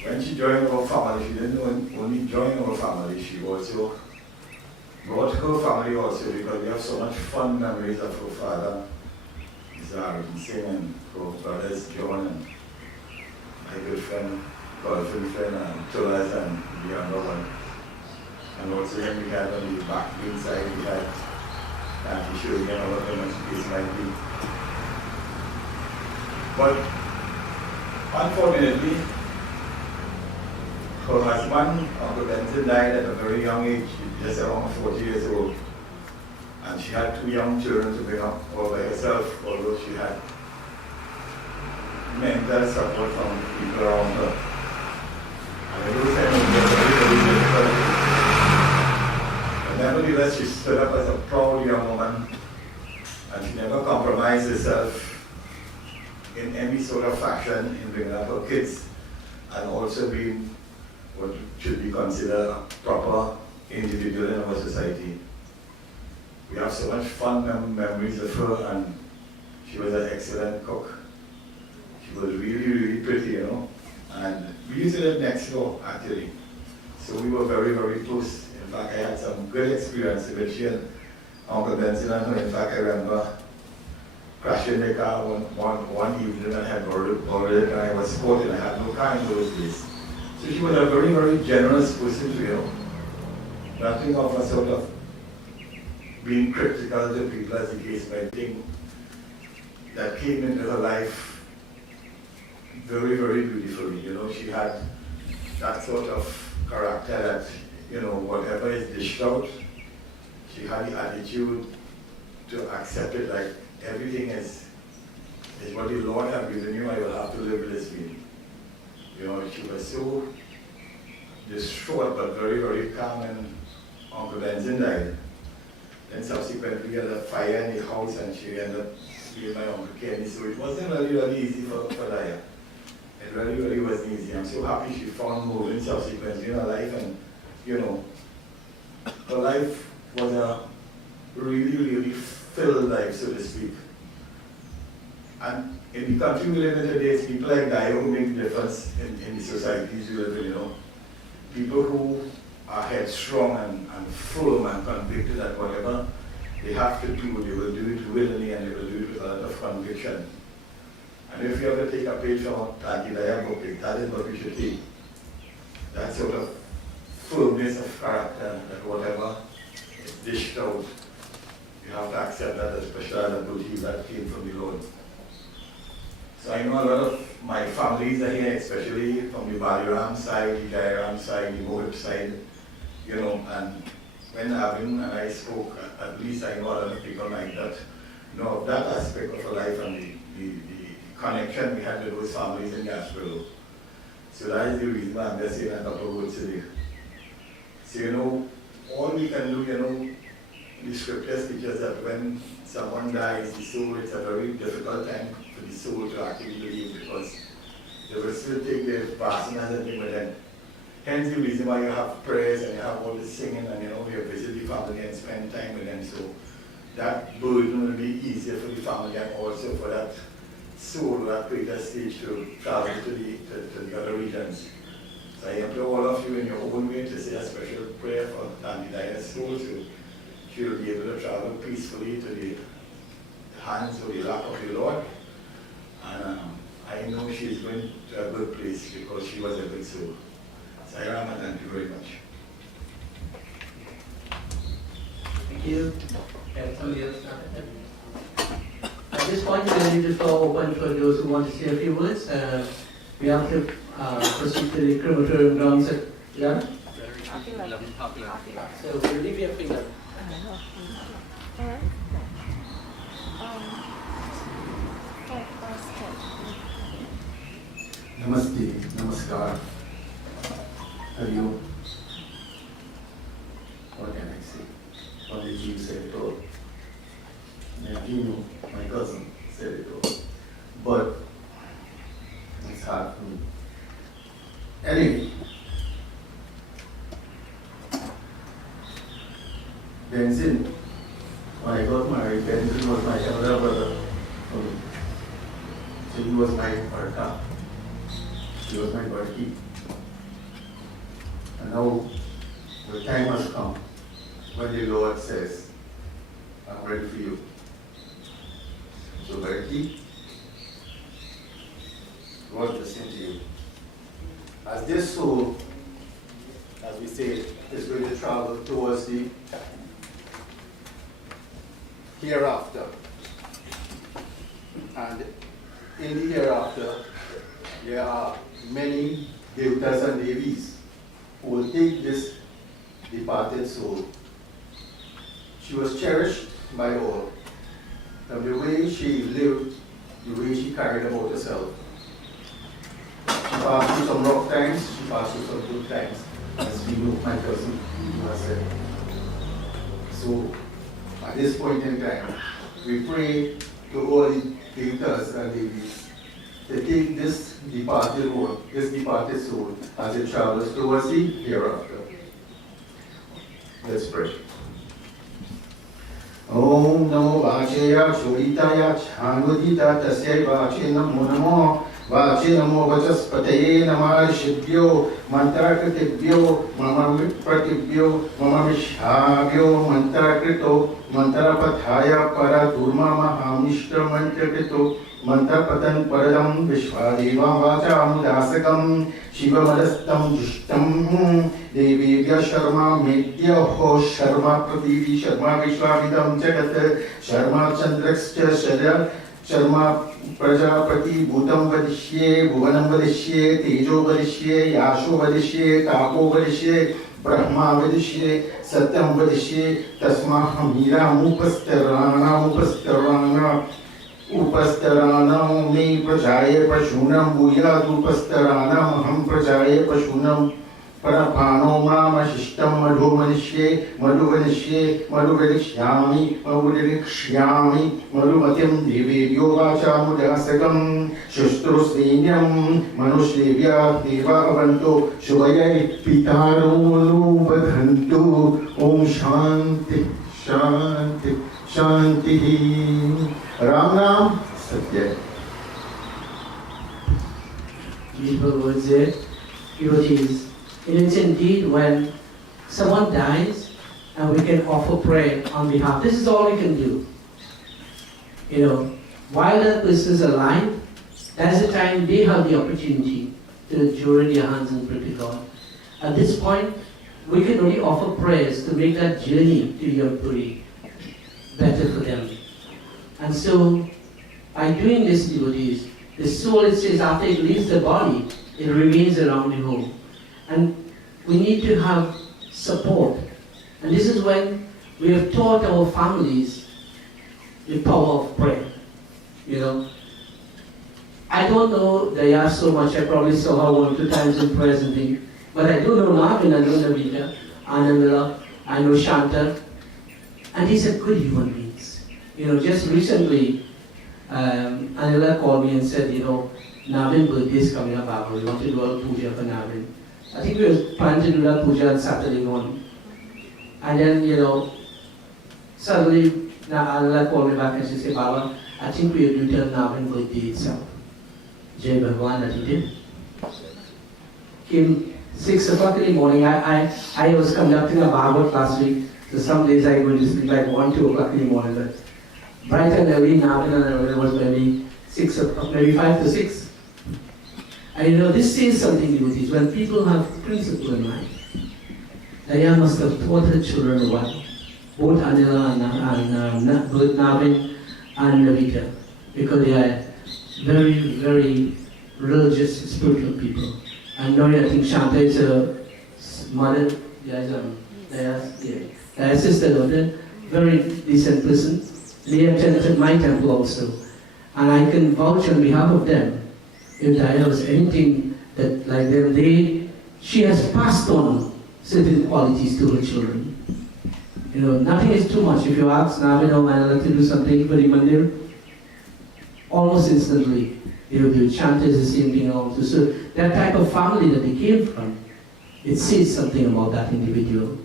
when she joined our family, she didn't only join our family, she also brought her family also because we have so much fun memories of her father, Mr. Arjun Singh, and her brothers John and my good friend, girlfriend friend, and Tolas and the younger one. And also then we had on the back inside, we had Auntie Shirley and all of them, as the case might be. But unfortunately, her husband, Uncle Benson, died at a very young age, just around 40 years old. And she had 2 young children to bring up all by herself, although she had mental support from people around her. And it was very difficult. But nevertheless, she stood up as a proud young woman, and she never compromised herself in any sort of fashion in bringing up her kids, and also being what should be considered a proper individual in our society. We have so much fun memories of her, and she was an excellent cook. She was really, really pretty, you know. And we used to live next door, actually. So we were very, very close. In fact, I had some good experiences with she and Uncle Benson and her. In fact, I remember crashing the car one evening, and I had borrowed it, and I was sporting. I had no car in those days. So she was a very, very generous person, you know. Nothing of a sort of being critical to people, as the case might think, that came into her life very, very beautifully. You know, she had that sort of character that, you know, whatever is dished out, she had the attitude to accept it like everything is what the Lord has given you, I will have to live with this way. You know, she was so distraught but very, very calm, and Uncle Benson died. Then subsequently we had a fire in the house, and she ended up being my Uncle Kenny. So it wasn't really, really easy for DAYAH. It really, really wasn't easy. I'm so happy she found moving subsequently in her life, and you know, her life was a really, really filled life, so to speak. And in the country we live in today, it's people like DAYAH who make the difference in the societies we live in, you know. People who are headstrong and firm and convicted that whatever they have to do, they will do it willingly, and they will do it with a lot of conviction. And if you ever take a page from Auntie DAYAH book, that is what we should take. That sort of firmness of character, that whatever is dished out, you have to accept that as special and believe that came from the Lord. So I know a lot of my families are here, especially from the Ballyram side, the DAYAH side, the Mohib side, you know, and when Avin and I spoke, at least I know a lot of people like that, you know, of that aspect of our life and the connection we had with those families in Gasparilla. So that is the reason why I'm just saying a couple of words today. So, you know, all we can do, you know, the scriptures teach us that when someone dies, the soul, it's a very difficult time for the soul to actually leave, because they will still take their passing as a thing with them. Hence the reason why you have prayers and you have all the singing, and you know, you visit the family and spend time with them. So that burden will be easier for the family, and also for that soul, that greater stage, to travel to the other regions. So I implore all of you in your own way to say a special prayer for Auntie DAYAH's soul, so she'll be able to travel peacefully to the hands or the lap of the Lord. And I know she's going to a good place because she was a good soul. So I am, and thank you very much. Thank you. And somebody else started. At this point, we're going to leave the floor open for those who want to say a few words. We have to proceed to the crematorium grounds. Yeah? So we'll leave your finger. Namaste, namaskar. Hari Om. What can I say? Only you said it all. My cousin, said it all. But it's hard for me. Anyway, Benson, when I got married, Benson was my elder brother for me. So he was my partner. He was my buddy. And now the time has come when the Lord says, I'm ready for you. So Bertie, God listen to you. as this soul, as we say, is going to travel towards the hereafter. And in the hereafter, there are many devatas and devis who will take this departed soul. She was cherished by all. From the way she lived, the way she carried about herself. She passed through some rough times, she passed through some good times, as we know, my cousin has said. So, at this point in time, we pray to all the devatas and devis to take this departed one, this departed soul, as it travels towards the hereafter. Let's pray. Om Namo Vachaya Shoritaya Chanudita Tasya Vache Namo Namo Vache Namo Vachaspataye Namarishibhyo Mantrakritibhyo Mamamipratibhyo Mamamishabhyo Mantrakrito Mantrapathaya Paradurma Mahamishtra Mantrakrito Mantrapatan Paradam Vishwadeva Vachamudasakam Shivamadastam Jushtam Devivya Sharma Medya Ho Sharma Prativi Sharma Vishwavidam Jagat Sharma Chandrakscha Sharma Prajapati Bhutam Vadishye Bhuvanam Vadishye Tejo Vadishye Yasho Vadishye Tapo Vadishye Brahma Vadishye Satyam Vadishye Tasmaham Hiram Upastarana Upastaranam me prajaye pashunam bhuyat upastaranam ham prajaye pashunam parapano mama shishtam madhu manishye madhu vedishyami madhumatyam devevyo vachamudasakam shustru srinyam manushevya deva avanto shuvaya pitaro vadhantu om shanti shanti shanti Ram Ram Satya. Beautiful words there. Devotees. It is indeed when someone dies and we can offer prayer on behalf. This is all we can do. While that person is alive, that's the time they have the opportunity to join their hands and pray to God. At this point, we can only offer prayers to make that journey to Yom Puri better for them. And so, by doing this, devotees, the soul, it says, after it leaves the body, it remains around the home. And we need to have support. And this is when we have taught our families the power of prayer. I don't know DAYAH so much. I probably saw her 1 or 2 times in prayers and things. But I do know Marvin, I know Navita, Anandala, I know Shanta. And these are good human beings. Just recently, Anila called me and said, Navin birthday is coming up, Baba. We want to do a puja for Navin. I think we were planning to do that puja on Saturday morning. And then, suddenly, Anila called me back and she said, Baba, I think we will do Navin birthday itself. Jai Bhagwan, that he did. Came 6 o'clock in the morning. I was conducting a Bhagavad last week, so some days I go to sleep like 1, 2 o'clock in the morning. But bright and early, Navin, it was maybe 6 o'clock, maybe 5 to 6. And this says something, devotees, when people have principle in mind. DAYAH must have taught her children well, both Anila and both Navin and Navita, because they are very, very religious, spiritual people. And knowing, I think Shanta is a mother, DAYAH's sister, daughter, very decent person. They attended my temple also. And I can vouch on behalf of them, if DAYAH was anything that like them, she has passed on certain qualities to her children. Nothing is too much. If you ask Navin or Manala to do something for the mandir, almost instantly they will do. Shanta is the same thing also. So that type of family that they came from, it says something about that individual.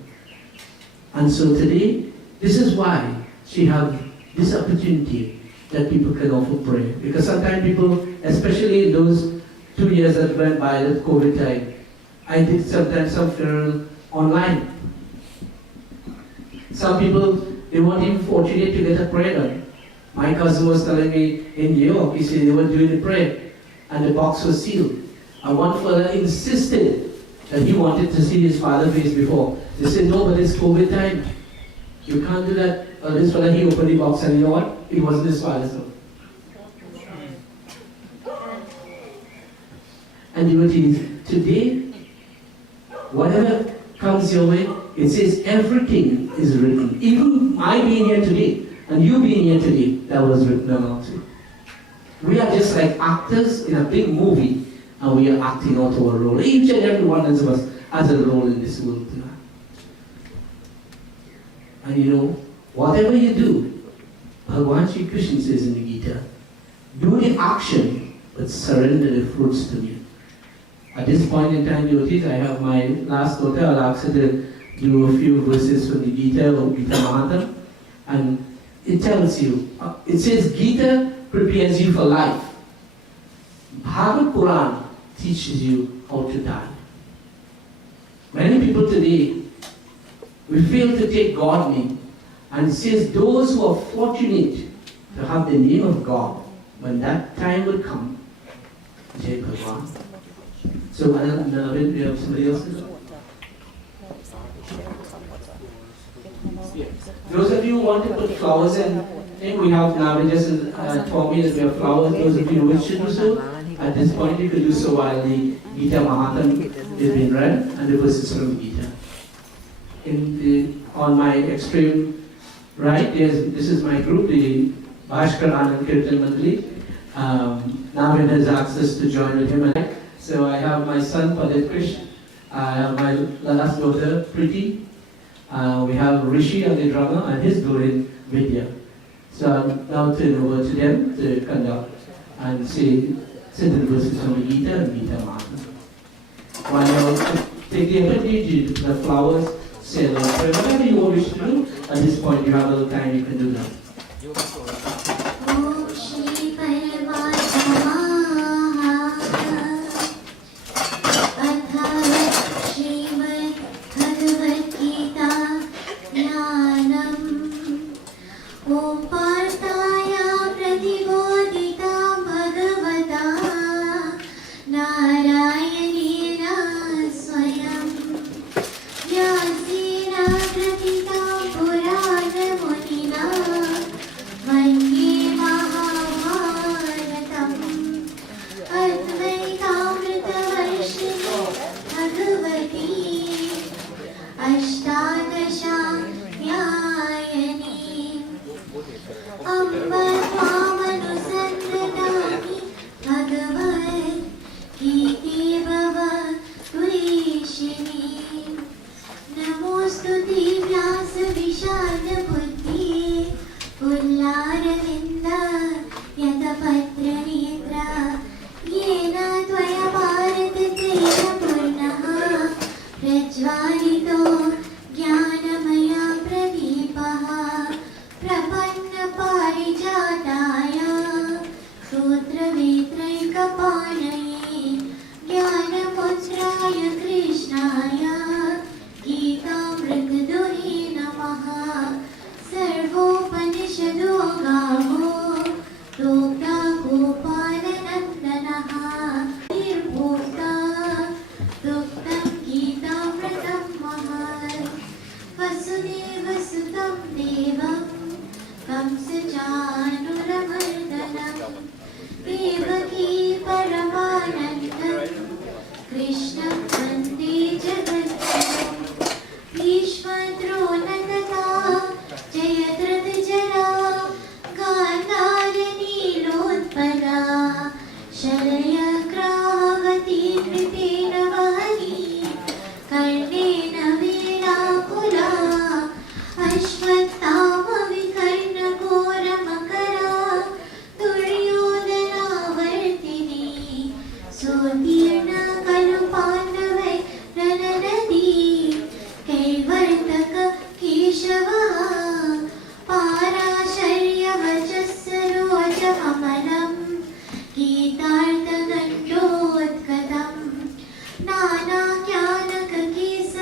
And so today, this is why she has this opportunity that people can offer prayer. Because sometimes people, especially in those 2 years that went by, that COVID time, I did sometimes some funeral online. Some people, they weren't even fortunate to get a prayer done. My cousin was telling me in New York, he said they were doing the prayer and the box was sealed. And one fellow insisted that he wanted to see his father face before. They said, no, but it's COVID time. You can't do that. This fellow, he opened the box and you know what? It wasn't his father's son. And devotees, today, whatever comes your way, it says everything is written. Even my being here today, and you being here today, that was written about too. We are just like actors in a big movie, and we are acting out our role. Each and every one of us has a role in this world tonight. And you know, whatever you do, Bhagavan Shri Krishna says in the Gita, do the action, but surrender the fruits to me. At this point in time, devotees, I have my last daughter. I'll ask her to do a few verses from the Gita or Gita Mahatam. And it tells you, it says Gita prepares you for life. Bhagavad Puran teaches you how to die. Many people today, we fail to take God name. And it says those who are fortunate to have the name of God, when that time will come, Jai Bhagavan. So, we have somebody else? Those of you who want to put flowers in, we have Navajas and Tommy that we have flowers. Those of you who wish to do so, at this point you can do so while the Gita Mahatam is being read and the verses from Gita. On my extreme right, this is my group, the Bhaskar Anand Kirtan Mandali. Navin has asked us to join with him. So I have my son Padit Krish, I have my last daughter Priti, we have Rishi on the drama and his daughter Vidya. So I'll now turn over to them to conduct and say certain verses from the Gita and Gita Mahatam. While you take the opportunity to the flowers, say the prayer, whatever you wish to do, at this point you have a little time, you can do that. Om Shri Paramatma Shrimad Bhagavad Gita Jnanam Om Partaya Pratibodhita Bhagavata Narayanena Swayam Vyasena Pratita Purana Munina Vande Mahabharatam Advaitamritavarshini Bhagavati Ashtadashavyayani Amba Tvamanusandadani Bhagavad Giti Bhava Tuishini Namostute Vyasa Vishana Buddhi Pullaravinda Yatapatra Netra Yena Tvaya Bharatatena Purnaha Prajvalito Jnanamaya Pradipaha Prapanna Parijataya Sutra Vetraikapanaya Jnanaputraya Krishnaya Gitamritadune Namaha Sarvopanishado Gavo Dokta Gopalanandanaha Nirbhota Duktam Gitamritam Mahal Vasudeva Sutam Devam Kamsajanuramardanam Devaki Paramanandam Krishnam Vande Jagadgurum Bhishmadronatata Jayadratha Jara Gandharanilotpala Sharaya Gravati Kripena Vahani Karnena Velakula Ashwattama Vikarna Kora Makara Duryodhana Vartini Sotirna Kalupandavai Rananadi Kaivartaka Keshava Parasharya Vajassaroja Amalam Gitartha Gandodkatam Nana Kyanaka Kesa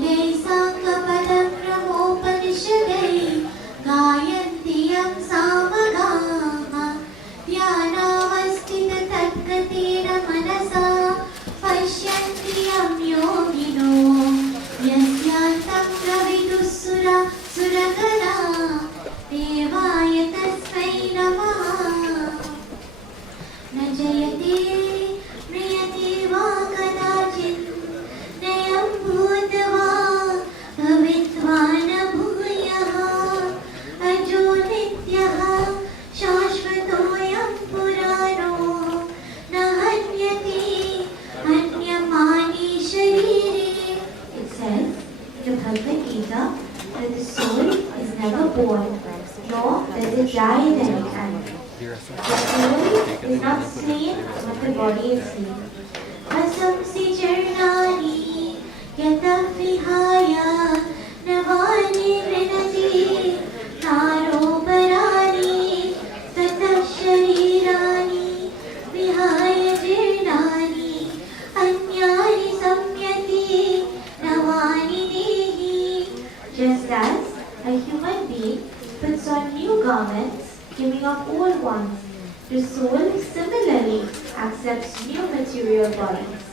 वेदै साङ्गपदं ब्रह्मोपनिषदै गायन्ति यं सामगाः ध्यानावस्थिततत्प्रतेन मनसा पश्यन्ति यं योगिनो यस्यान्तं प्रविदुः देवाय तस्मै नमः न जयते म्रियते वा कदाचित् नयं भूत्वा भवित्वा न भूयः अजो नित्यः शाश्वतोऽयं पुराणो न हन्यते हन्यमाने शरीरे. It says in the Bhagavad Gita that the soul is never born, nor does it die at any time. The soul is not slain when the body is slain. Asamsi charnani yatam vihaya navani vrinati naro parani tatah sharirani vihaya jirnani anyani samyati navani dehi. Just as a human being puts on new garments, giving up old ones, the soul similarly accepts new material bodies.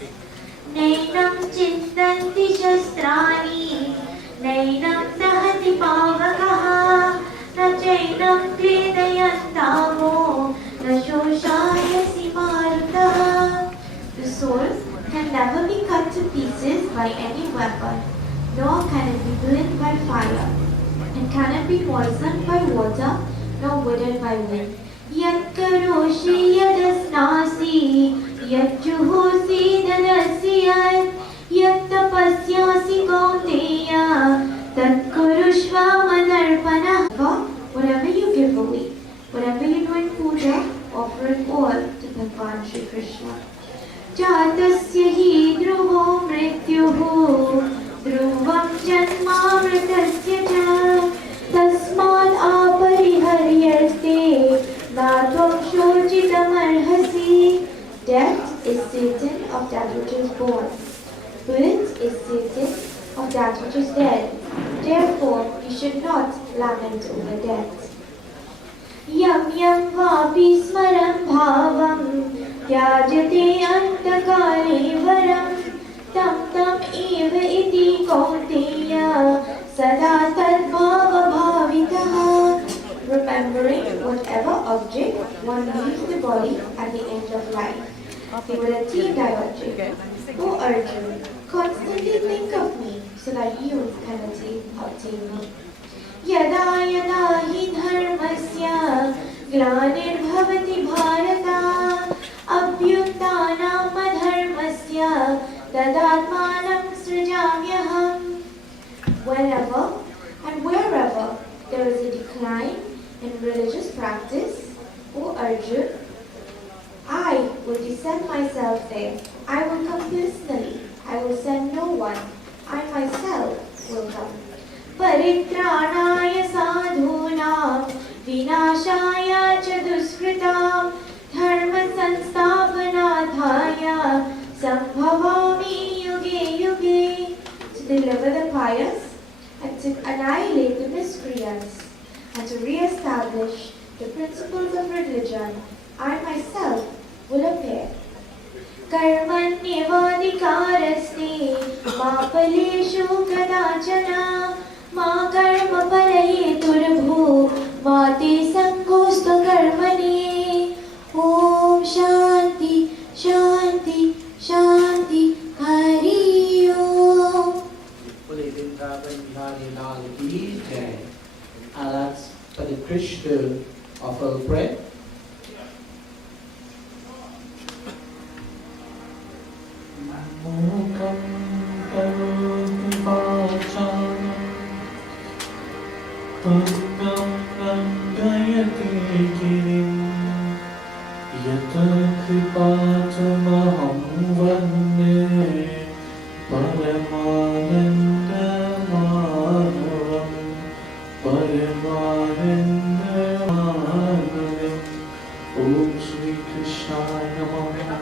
Nainam chintanti shastrani, nainam dahati pavakaha, na chainam kledayantamo, na shoshayasi marutaha. The soul can never be cut to pieces by any weapon, nor can it be burned by fire. It cannot be moistened by water, nor witted by wind. Yat karoshi yadasnasi, yat juhosi dadasiyat, yat tapasyasi kaunteya, tat kurushva manarpanah. Whatever you give away, whatever you do in puja, offer it all to Bhagwan Shri Krishna. Jatasya hi dhruvo mrityuhu, ध्रुवं जन्मामृतस्य च तस्मात् अपरिहर्यते न त्वं शोचितुमर्हसि. Death is certain of that which is born. Birth is certain of that which is dead. Therefore, you should not lament over death. Yam yam vapi smaram bhavam tyajate antakale varam tam tam eva iti kaunteya sada tadbhava bhavitaha. Remembering whatever object one leaves the body at the end of life, they will attain that object. O Arjuna, constantly think of me so that you can obtain me. Yada yada hi dharmasya glanirбhavati bharata abhyutanam adharmasya tadatmanam srijamyaham. Whenever and wherever there is a decline in religious practice, O Arjuna, I will descend myself there. I will come personally. I will send no one. I myself will come. Paritranaya sadhunam vinashaya cha duskritam dharma sansthapanadhaya sambhavami yuge yuge. To deliver the pious and to annihilate the miscreants and to re-establish the principles of religion, I myself will appear. Karmanyevadikaraste ma paleshu kadachana ma karma paraheturabhu ma te sangostu karmani. Om Shanti Shanti Shanti Hari Om. And that's for the Krishna of our bread. Mukam karoti vacham tangam nangayate girim yata kripatamaham vanne paramananda madhavam paramananda madhavam. Om Shri Krishna Namaha.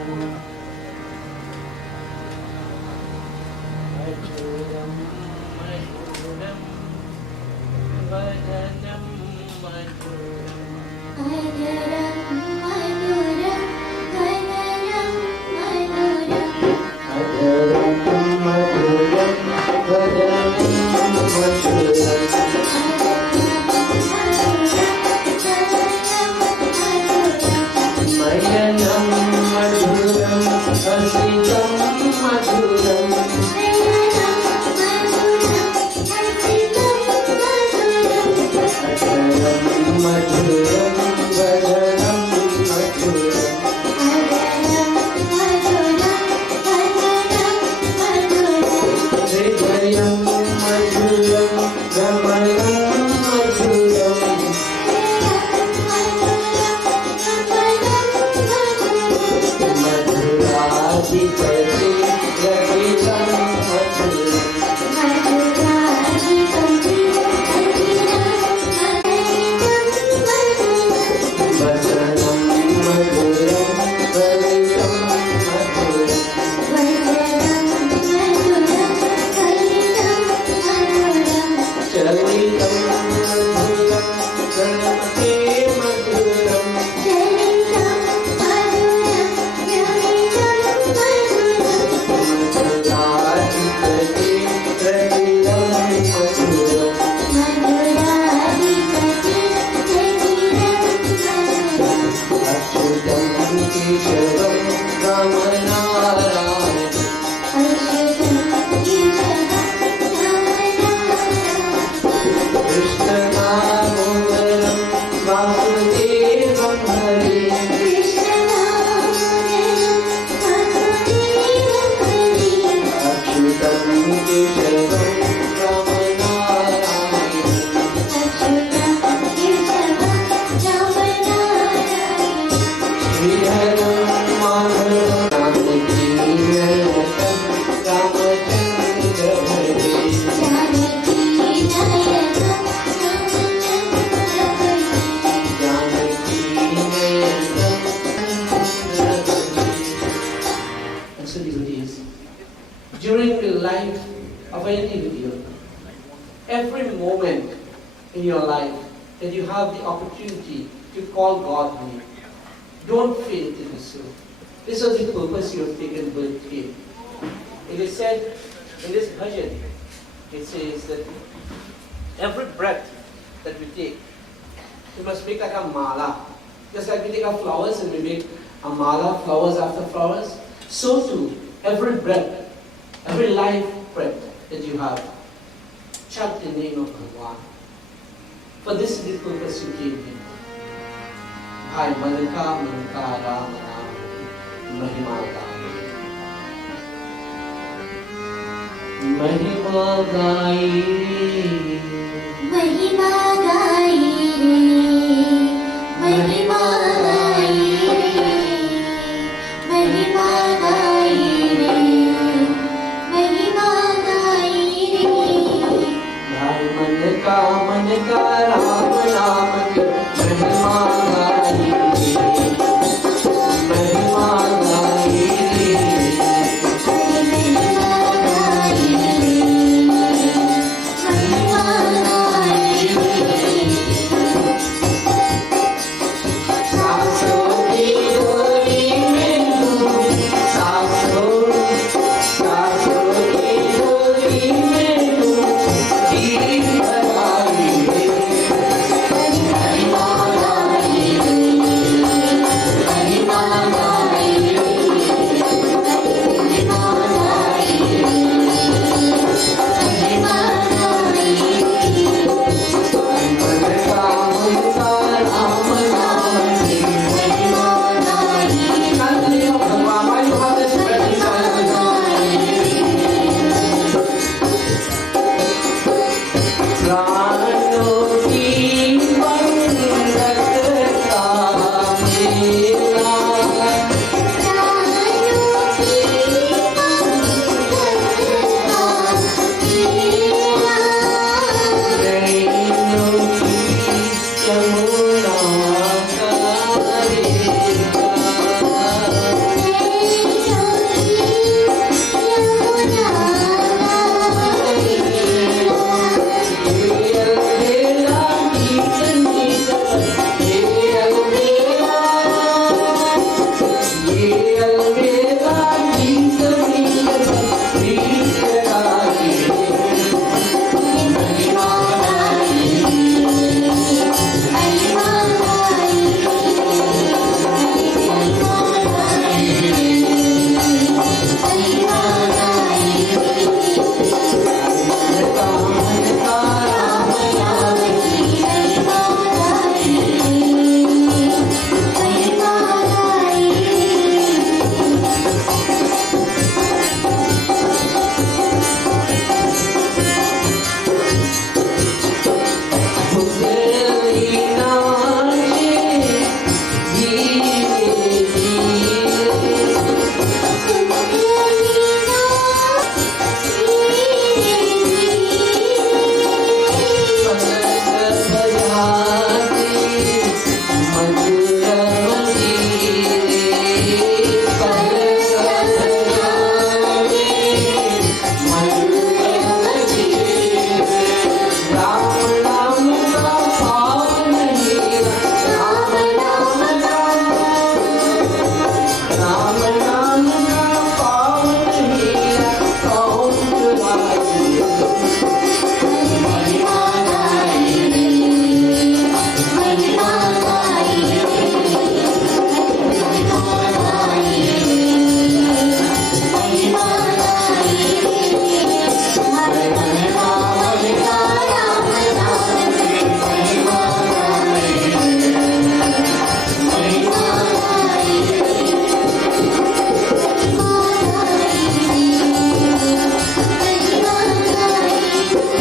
every moment in your life that you have the opportunity to call God name, don't fail to do so. This was the purpose you have taken birth here. It is said in this bhajan, it says that every breath that we take, we must make like a mala. Just like we take our flowers and we make a mala, flowers after flowers, so too, every breath, every life breath that you have, chant the name of Bhagwan. For this is the purpose you came here. Bhai Manaka Manaka Rama Rama Mahima Gai. Mahima Gai. महिमा गाई रे, महिमा गाई रे, महिमा गाई रे, महिमा गाई रे। भाई मन का राम नाम की महिमा गाई रे, महिमा गाई रे, महिमा गाई रे, महिमा गाई रे। सासों की डोरी में डूब, सासों की डोरी में डूब, दीप भराई रे, महिमा गाई रे, महिमा गाई रे, महिमा गाई रे, महिमा गाई रे। मन का राम नाम की महिमा गाई रे, Can't you know Bhagwan? Why you have this breath inside of you? प्राणों की पंगत का मेरा, प्राणों की पंगत का मेरा, नैनों की यमुना का रेखा, नैनों की यमुना का रेखा। ये अलबेला गीत गीत, ये अलबेला गीत गीत, गीत गाई रे, महिमा गाई रे, महिमा गाई रे, महिमा गाई रे, महिमा गाई रे। मन का राम नाम की महिमा गाई रे, महिमा गाई उजली नाचे धीरे धीरे, पलक बजाते मधुर मंजीरे, पलक बजाते मधुर मंजीरे। राम नाम का पावन हीरा, राम नाम का पावन हीरा, कौन चुराए? महिमा गाई रे, महिमा गाई रे, महिमा गाई रे, महिमा गाई रे। हरे महिमा महिमा राम नाम की महिमा गाई रे, महिमा गाई रे, महिमा गाई रे, महिमा गाई रे।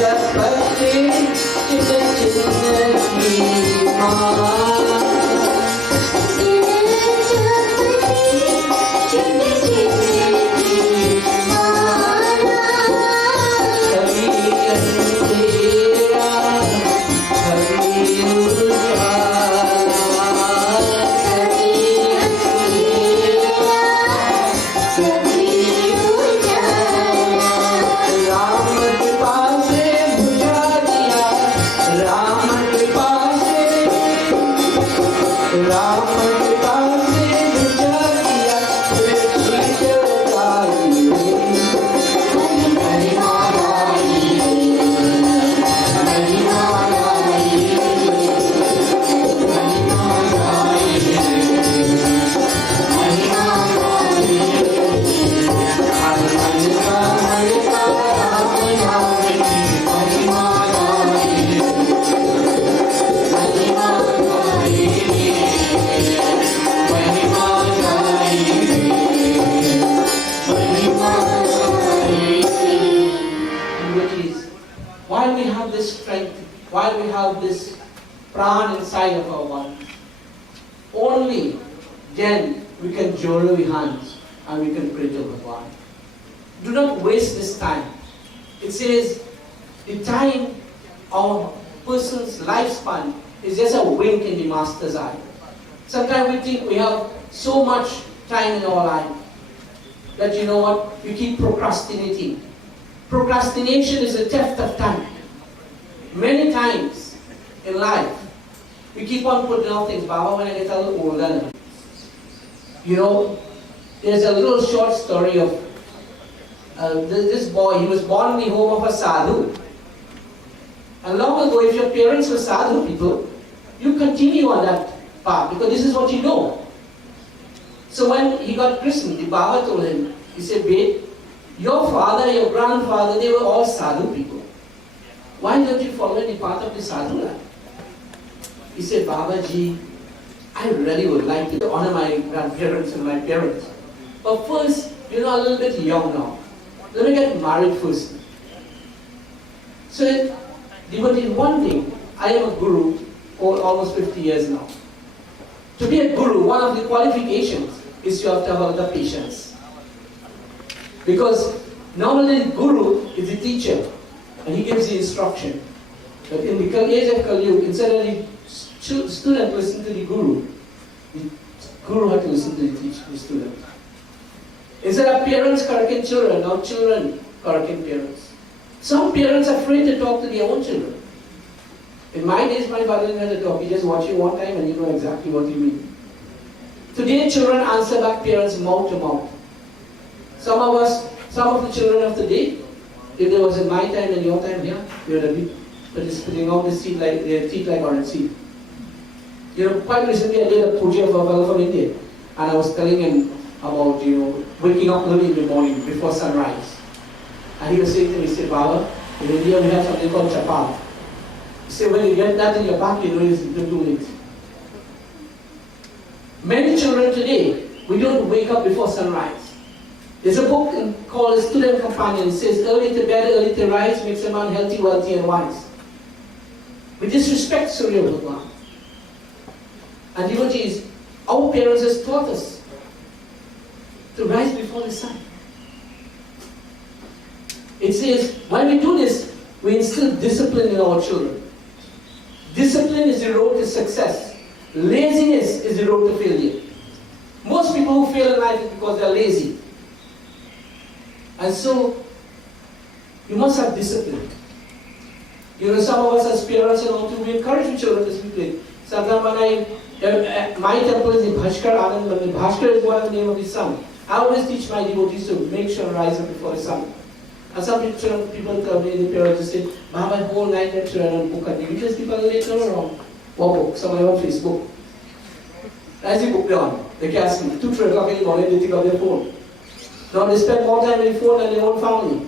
जपते चिन चिन की माला, कभी अंधेरा, कभी उजाला, कभी उजाला, while we have this pran inside of our body. Only then we can join our hands and we can pray to Bhagwan. Do not waste this time. It says the time of a person's lifespan is just a wink in the master's eye. Sometimes we think we have so much time in our life that, you know what, we keep procrastinating. Procrastination is a theft of time. Many times in life, we keep on putting off things. Baba, when I get a little older, you know, there's a little short story of this boy. He was born in the home of a sadhu. And long ago, if your parents were sadhu people, you continue on that path because this is what you know. So when he got christened, the Baba told him, he said, babe, your father, your grandfather, they were all sadhu people. Why don't you follow the path of the sadhu life? He said, Babaji, I really would like to honor my grandparents and my parents. But first, you're a little bit young now. Let me get married first. So, devotee, one thing, I am a guru for almost 50 years now. To be a guru, one of the qualifications is you have to have a lot of patience. Because normally the guru is the teacher and he gives the instruction. But in the age of Kali Yuga, instead of the student listen to the guru had to listen to the student. Instead of parents correcting children, now children correcting parents. Some parents are afraid to talk to their own children. In my days, my father didn't have to talk. He just watch you one time and you know exactly what you mean. Today, children answer back parents mouth to mouth. Some of the children of today, if there was in my time and your time here, they would have been participating on the seat like their teeth like orange seed. You know, quite recently I did a puja for a fellow from India, and I was telling him about, you know, waking up early in the morning before sunrise. And he was saying to me, he said, Baba, in India we have something called chapal. He said, when you get that in your back, you know you're doing it. Many children today, we don't wake up before sunrise. There's a book called Student Companion. It says, early to bed, early to rise makes a man healthy, wealthy, and wise. We disrespect Surya Bhagwan. And devotees, our parents has taught us to rise before the sun. It says, when we do this, we instill discipline in our children. Discipline is the road to success. Laziness is the road to failure. Most people who fail in life is because they're lazy. And so, you must have discipline. You know, some of us as parents and all too, we encourage the children to speak. Sometimes when my temple is in Bhaskar Anand Mandir. Bhaskar is one of the name of the sun. I always teach my devotees to make sure and rise up before the sun. And some people tell me, the parents say, Baba, whole night that children on book and because people later around. What book? Somebody on Facebook. As you book down, they can ask me, 2, 3 o'clock in the morning, they take out their phone. Now they spend more time with the phone than their own family.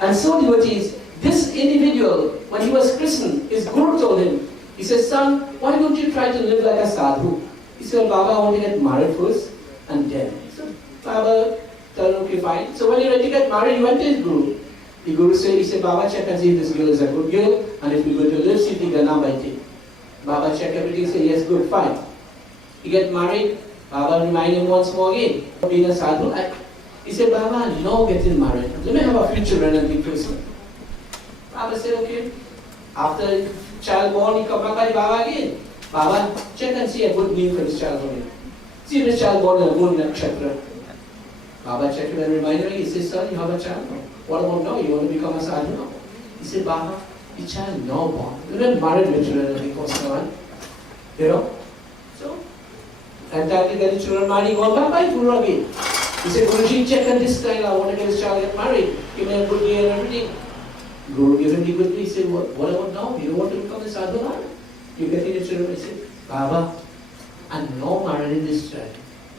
And so devotees, this individual, when he was christened, his guru told him, he said, son, why don't you try to live like a sadhu? He said, Baba, I want to get married first and then. So Baba told him, okay, fine. So when he ready to get married, he went to his guru. The guru said, he said, Baba, check and see if this girl is a good girl, and if we're going to live, see if the gana baite. Baba check everything, say, yes, good, fine. He get married, Baba remind him once more again, being a sadhu. He said, Baba, no getting married. Let me have a few children and be Christian. Baba said, okay. After child born, he come back by Baba again. Baba, check and see a good name for this child born. See if this child born in a good nakshatra. Baba checked him and reminded him, he said, son, you have a child now. What about now? You want to become a sadhu now? He said, Baba, the child now born. You don't married with children and because you know? So, and time to get the children married, gone back by Guru again. He said, Guruji, check on this style, I want to get this child get married. Give me a good day and everything. Guru gave him the good day. He said, what about now? You don't want to become a sadhu now? You get in the children. He said, Baba, I'm now married in this child.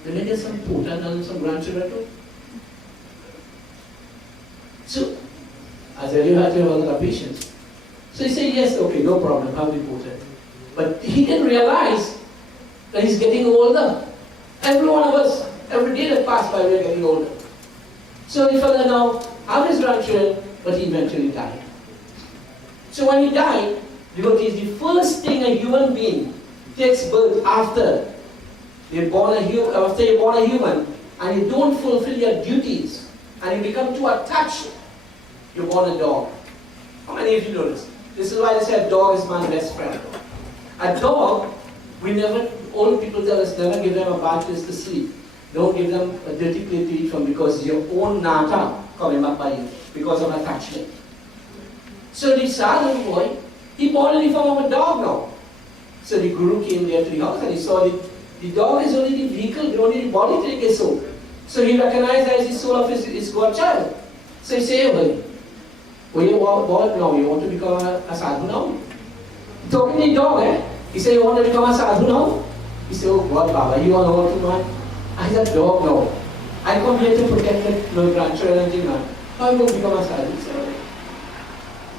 Then I get some puta and some grandchildren too. So, I said, you have to have a lot of patience. So he said, yes, okay, no problem, have the puta. But he didn't realize that he's getting older. Every one of us, every day that passed by, we're getting older. So the fellow now had his grandchildren, but he eventually died. So when he died, devotees, the first thing a human being takes birth after you're born a human, and you don't fulfill your duties, and you become too attached, you're born a dog. How many of you know this? This is why they say a dog is my best friend. A dog, old people tell us, never give them a bad place to sleep. Don't give them a dirty plate to eat from, because it's your own nata coming back by you, because of attachment. So the sadhu boy, he born in the form of a dog now. So the guru came there to the house and he saw the dog is only the vehicle, only the body to take his soul. So he recognized that as the soul of his godchild. So he said, well, you want now? You want to become a sadhu now? Talking to the dog, He said, you want to become a sadhu now? He said, oh God, Baba, you are all too much. I said, dog now. I come here to protect my grandchildren and things now. How you going to become a sadhu? He said,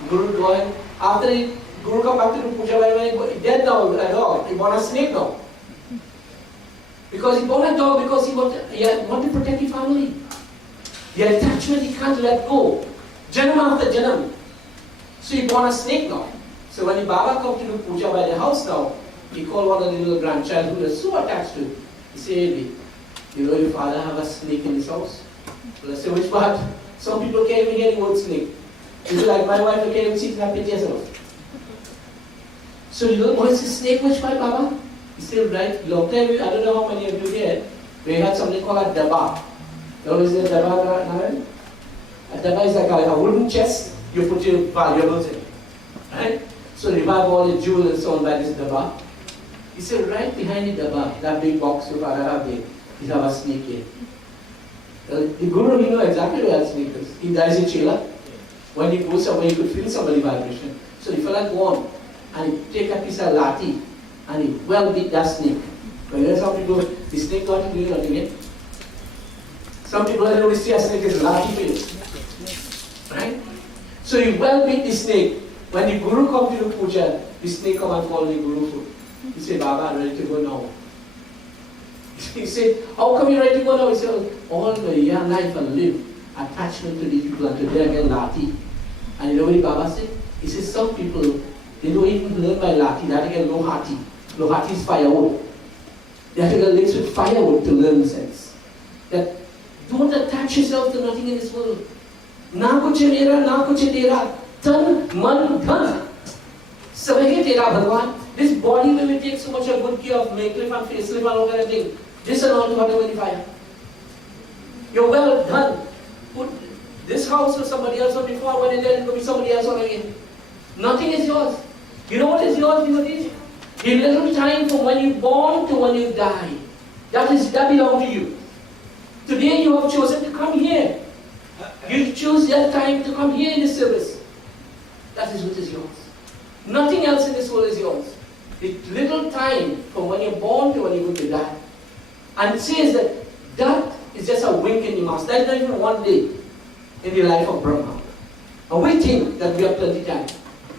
Guru going, after the Guru come back to the puja, when he dead now, a dog, he born a snake now. Because he born a dog because he want to protect the family. The attachment he can't let go. Janam after janam. So he born a snake now. So when the Baba come to do puja by the house now, he called one of the little grandchild who was so attached to him. He said, you know your father have a snake in his house? Well, I said, which part? Some people can't even hear the word snake. It's like my wife can't even see to have pictures of. So the little boy said, snake which part, Baba? He said, right, long time, I don't know how many of you here, we had something called a daba. You know what is a daba, Naren? A daba is like a wooden chest, you put your valuables in. Right? So revive all the jewels and so on by this daba. He said, right behind the daba, that big box your father have there, he have a snake here. The Guru, he know exactly where that snake is. He dies in Chela. When he goes somewhere, he could feel somebody's vibration. So the fella go on and he take a piece of lati and he well beat that snake. But there are some people, the snake not doing nothing yet. Some people, I know, see a snake is lati face. Right? So he well beat the snake. When the Guru come to the puja, the snake come and follow the Guru foot. He said, Baba, I'm ready to go now. He said, how come you're ready to go now? He said, all the young life I live, attachment to these people until they get lati. And you know what the Baba said? He said, some people, they don't even learn by lati, they have to get lohati. Lohati is firewood. They have to get links with firewood to learn the sense. That don't attach yourself to nothing in this world. Na kuch mera, na kuch tera. Tan, man, dhan. Sabhi tera Bhagwan. This body where we take so much of good care of makeup and facelift and all kind of thing. This and all to have the fire. You're well done. Put this house or somebody else on before, when there will be somebody else on again. Nothing is yours. You know what is yours, devotees? The little time from when you're born to when you die. That belongs to you. Today you have chosen to come here. You choose that time to come here in the service. That is what is yours. Nothing else in this world is yours. The little time from when you're born to when you're going to die. And it says that is just a wink in the mask. That is not even one day in the life of Brahma. And we think that we have plenty time.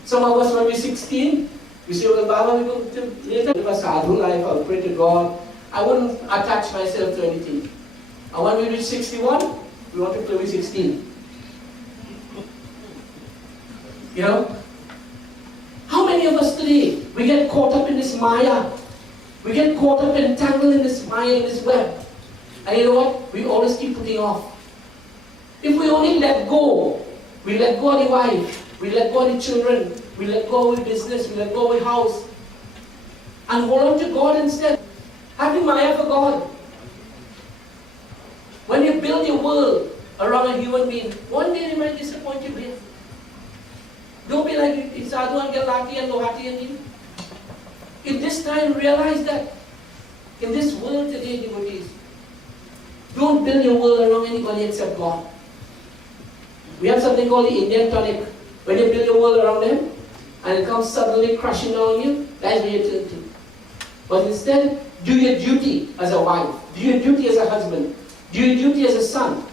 Some of us when we're 16, we say, well, Baba, we go to later live a sadhu life, I'll pray to God. I wouldn't attach myself to anything. And when we reach 61, we want to play with 16. You know? How many of us today, we get caught up in this maya. We get caught up and entangled in this maya, in this web. And you know what? We always keep putting off. If we only let go, we let go of the wife, we let go of the children, we let go of the business, we let go of the house, and hold on to God instead. Have the maya for God. When you build your world around a human being, one day they might disappoint you with. Don't be like sadhu and get lucky and lohati and you. In this time, realize that in this world today, devotees, don't build your world around anybody except God. We have something called the Indian tonic. When you build your world around them, and it comes suddenly crashing down on you, that's where you turn to. But instead, do your duty as a wife, do your duty as a husband, do your duty as a son,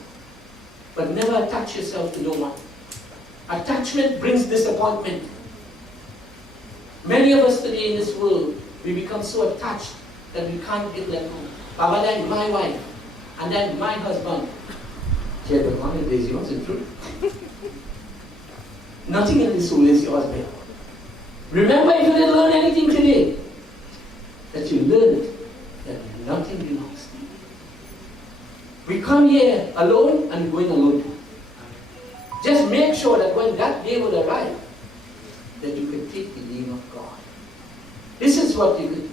but never attach yourself to no one. Attachment brings disappointment. Many of us today in this world, we become so attached that we can't give them go. Baba, that's my wife, and then my husband. Nothing in this soul is yours, man. Remember, if you didn't learn anything today, that you learned that nothing belongs to you. We come here alone and going alone too. Just make sure that when that day will arrive, that you can take the name of God. This is what you can do.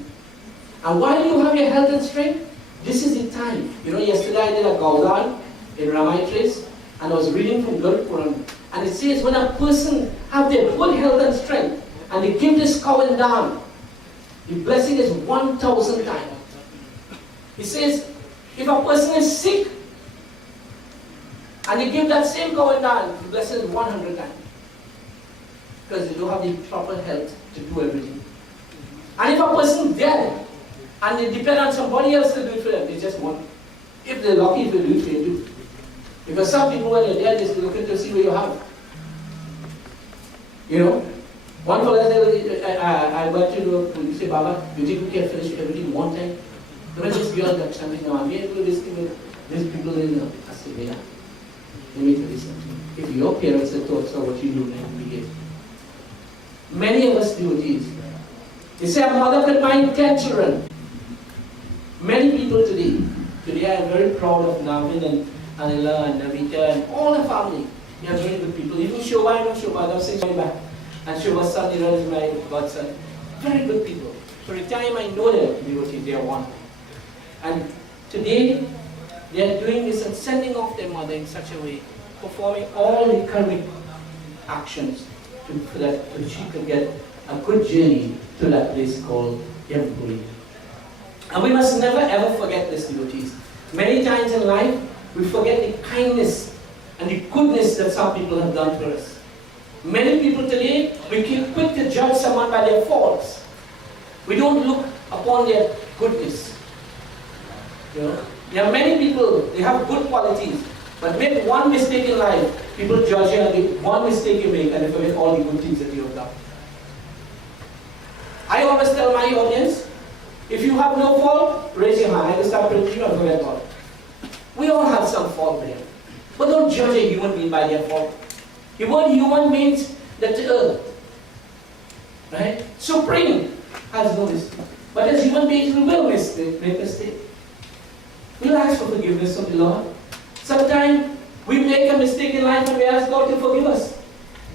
And while you have your health and strength, this is the time. You know, yesterday I did a Gaudan in Ramaitres, and I was reading from Guru Quran. And it says when a person have their good health and strength, and they give this cow and down, the blessing is 1,000 times. It says, if a person is sick, and they give that same cow and down, the blessing is 100 times. Because they don't have the proper health to do everything. And if a person is dead, and they depend on somebody else to do it for them, they just want. If they're lucky, if they do it, they do. Because some people, when they're dead, they're looking to see what you have. You know? One fellow said, I went to the police, say, Baba, you think we can finish everything one time? Don't just be on that something now. I'm here to do this thing with these people in the Australia. Let me tell you something. If your parents had taught so what you do, then we get. Many of us do these. They say a mother could mind 10 children. Many people today I am very proud of Navin and Anila and Navita and all the family. They are very good people. Even Shobha, I know Shobha, I'm saying my back. And Shobha's son, is my godson. Very good people. For a time I know them, they are one. And today, they are doing this and sending off their mother in such a way, performing all the correct actions so that she could get a good journey to that place called Yampuri. And we must never ever forget this, devotees. Many times in life, we forget the kindness and the goodness that some people have done for us. Many people today, we keep quick to judge someone by their faults. We don't look upon their goodness. You know? There are many people, they have good qualities, but make one mistake in life, people judge you and one mistake you make and they forget all the good things that you have done. I always tell my audience, if you have no fault, raise your hand. I will start preaching you and forget about it. We all have some fault there. But don't judge a human being by their fault. The word human means that the earth, right? Supreme has no mistake. But as human beings, we will make mistake. We'll ask for forgiveness of the Lord. Sometimes we make a mistake in life and we ask God to forgive us.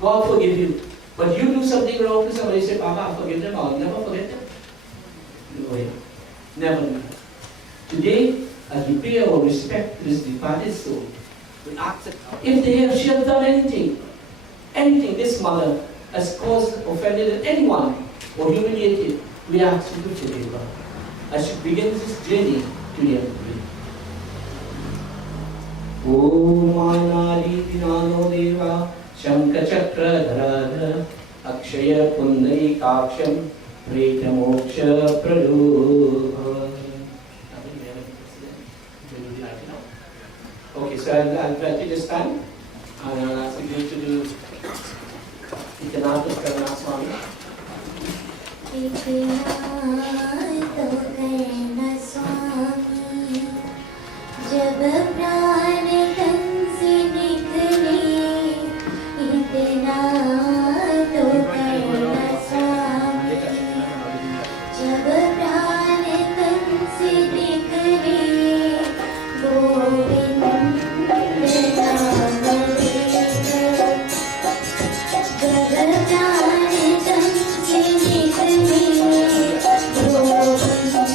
God forgive you. But you do something wrong to somebody, say, Papa, I forgive them. I'll never forget them. No way. Never do that. Today, as we pay our respect to this departed soul, we ask that if she has done anything, this mother has caused, offended anyone, or humiliated, we ask you to forgive her. As she begins this journey to the end. Om Manari Dinano Deva Shanka Chakra Dharada Akshaya Pundari Kaksham Preta Moksha Pradu. Okay, so I'll try to just stand and I'll ask you to do Itanata Karna Swami. जब प्राण तन से निकले इतना तो करना स्वामी जब प्राण तन से निकले गोविंद नाम लेकर जब प्राण तन से निकले Govind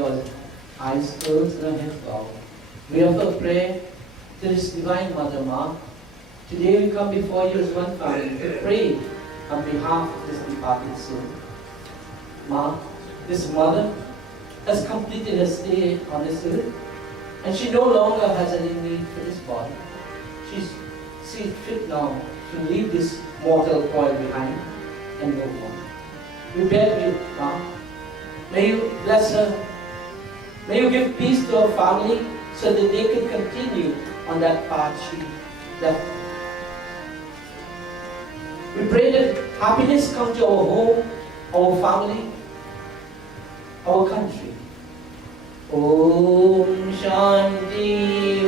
was eyes closed and her head bowed. We offer prayer to this Divine Mother, Ma. Today we come before you as one family to pray on behalf of this departed soul. Ma, this mother has completed her stay on this earth, and she no longer has any need for this body. She's fit now to leave this mortal coil behind and move on. We beg you, Ma, may you bless her. May you give peace to her family so that they can continue on that path she left. We pray that happiness come to our home, our family, our country. Om Shanti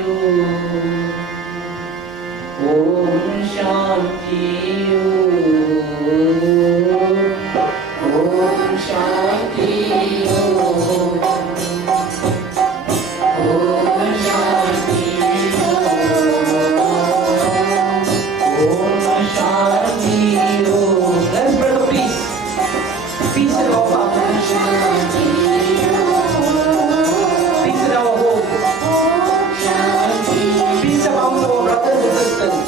Om. Om Shanti Om. Om Shanti Om. Om Shanti Om. Om Shanti Om. Let's pray for peace. Peace in our family. Peace in our home. Peace amongst our brothers and sisters.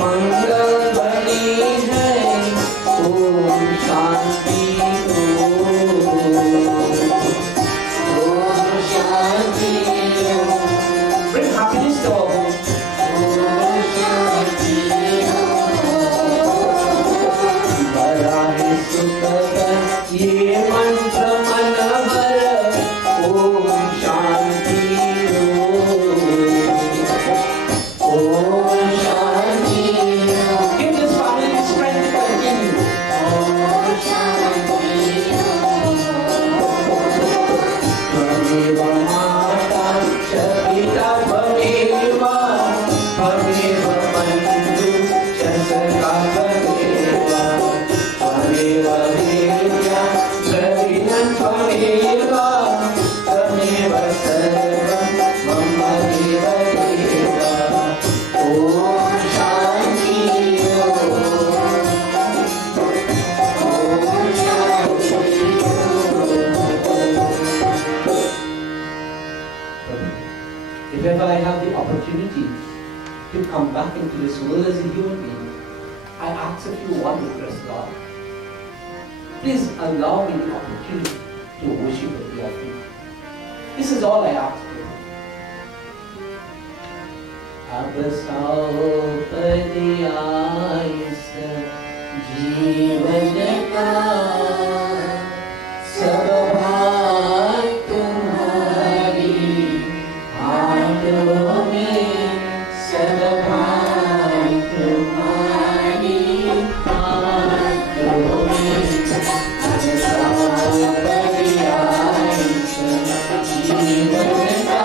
मंगल बनी है Om Shanti Om Shanti bring happiness to our home. Om Shanti बड़ा है सुखद ये मंत्र मनोहर Om Shanti Om Shanti give this family the strength to continue. Om Shanti त्वमेव माता च पिता त्वमेव त्वमेव बन्धु च सखा त्वमेव त्वमेव देव्या द्रविणं त्वमेव त्वमेव सर्वं मम देव देव Om Shanti Om Shanti If ever I have the opportunity to come back into this world as a human being, I ask of you one request, God. Please allow me the opportunity to worship at your feet. This is all I ask for. अब सौंपदी आयुष जीवन का सब भार तुम्हारी हाथों में सब भार तुम्हारी हाथों में अब सौंपदी आयुष जीवन का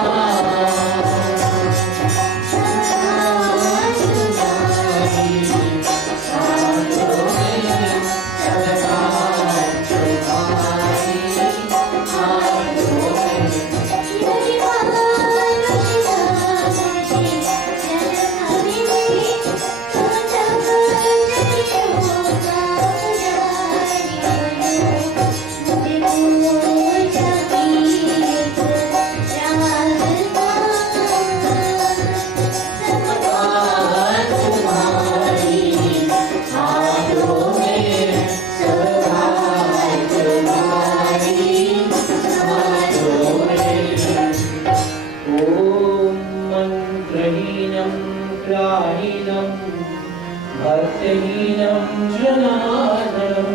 भक्तहीनं जनार्दनं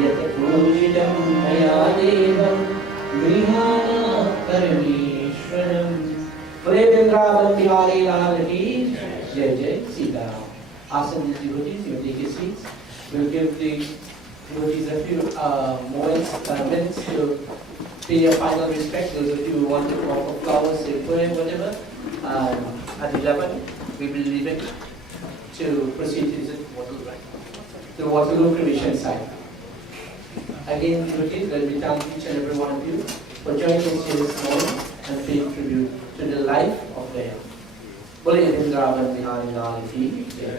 यत् पूजितं मया देवं गृहाणा परमेश्वरम्। बोले वृंदावन बिहारी लाल की जय जय Sitaram. Ask the devotees, you take your seats. We'll give the devotees a few minutes to pay your final respect. Those of you who want to offer flowers, say prayer, whatever. At 11, we will leave it to proceed to the Waterloo cremation site. Again, devotees, let me thank each and every one of you for joining us here this morning and paying tribute to the life of DAYAH. Bolle Vrindavan Bihari Lal ki jai.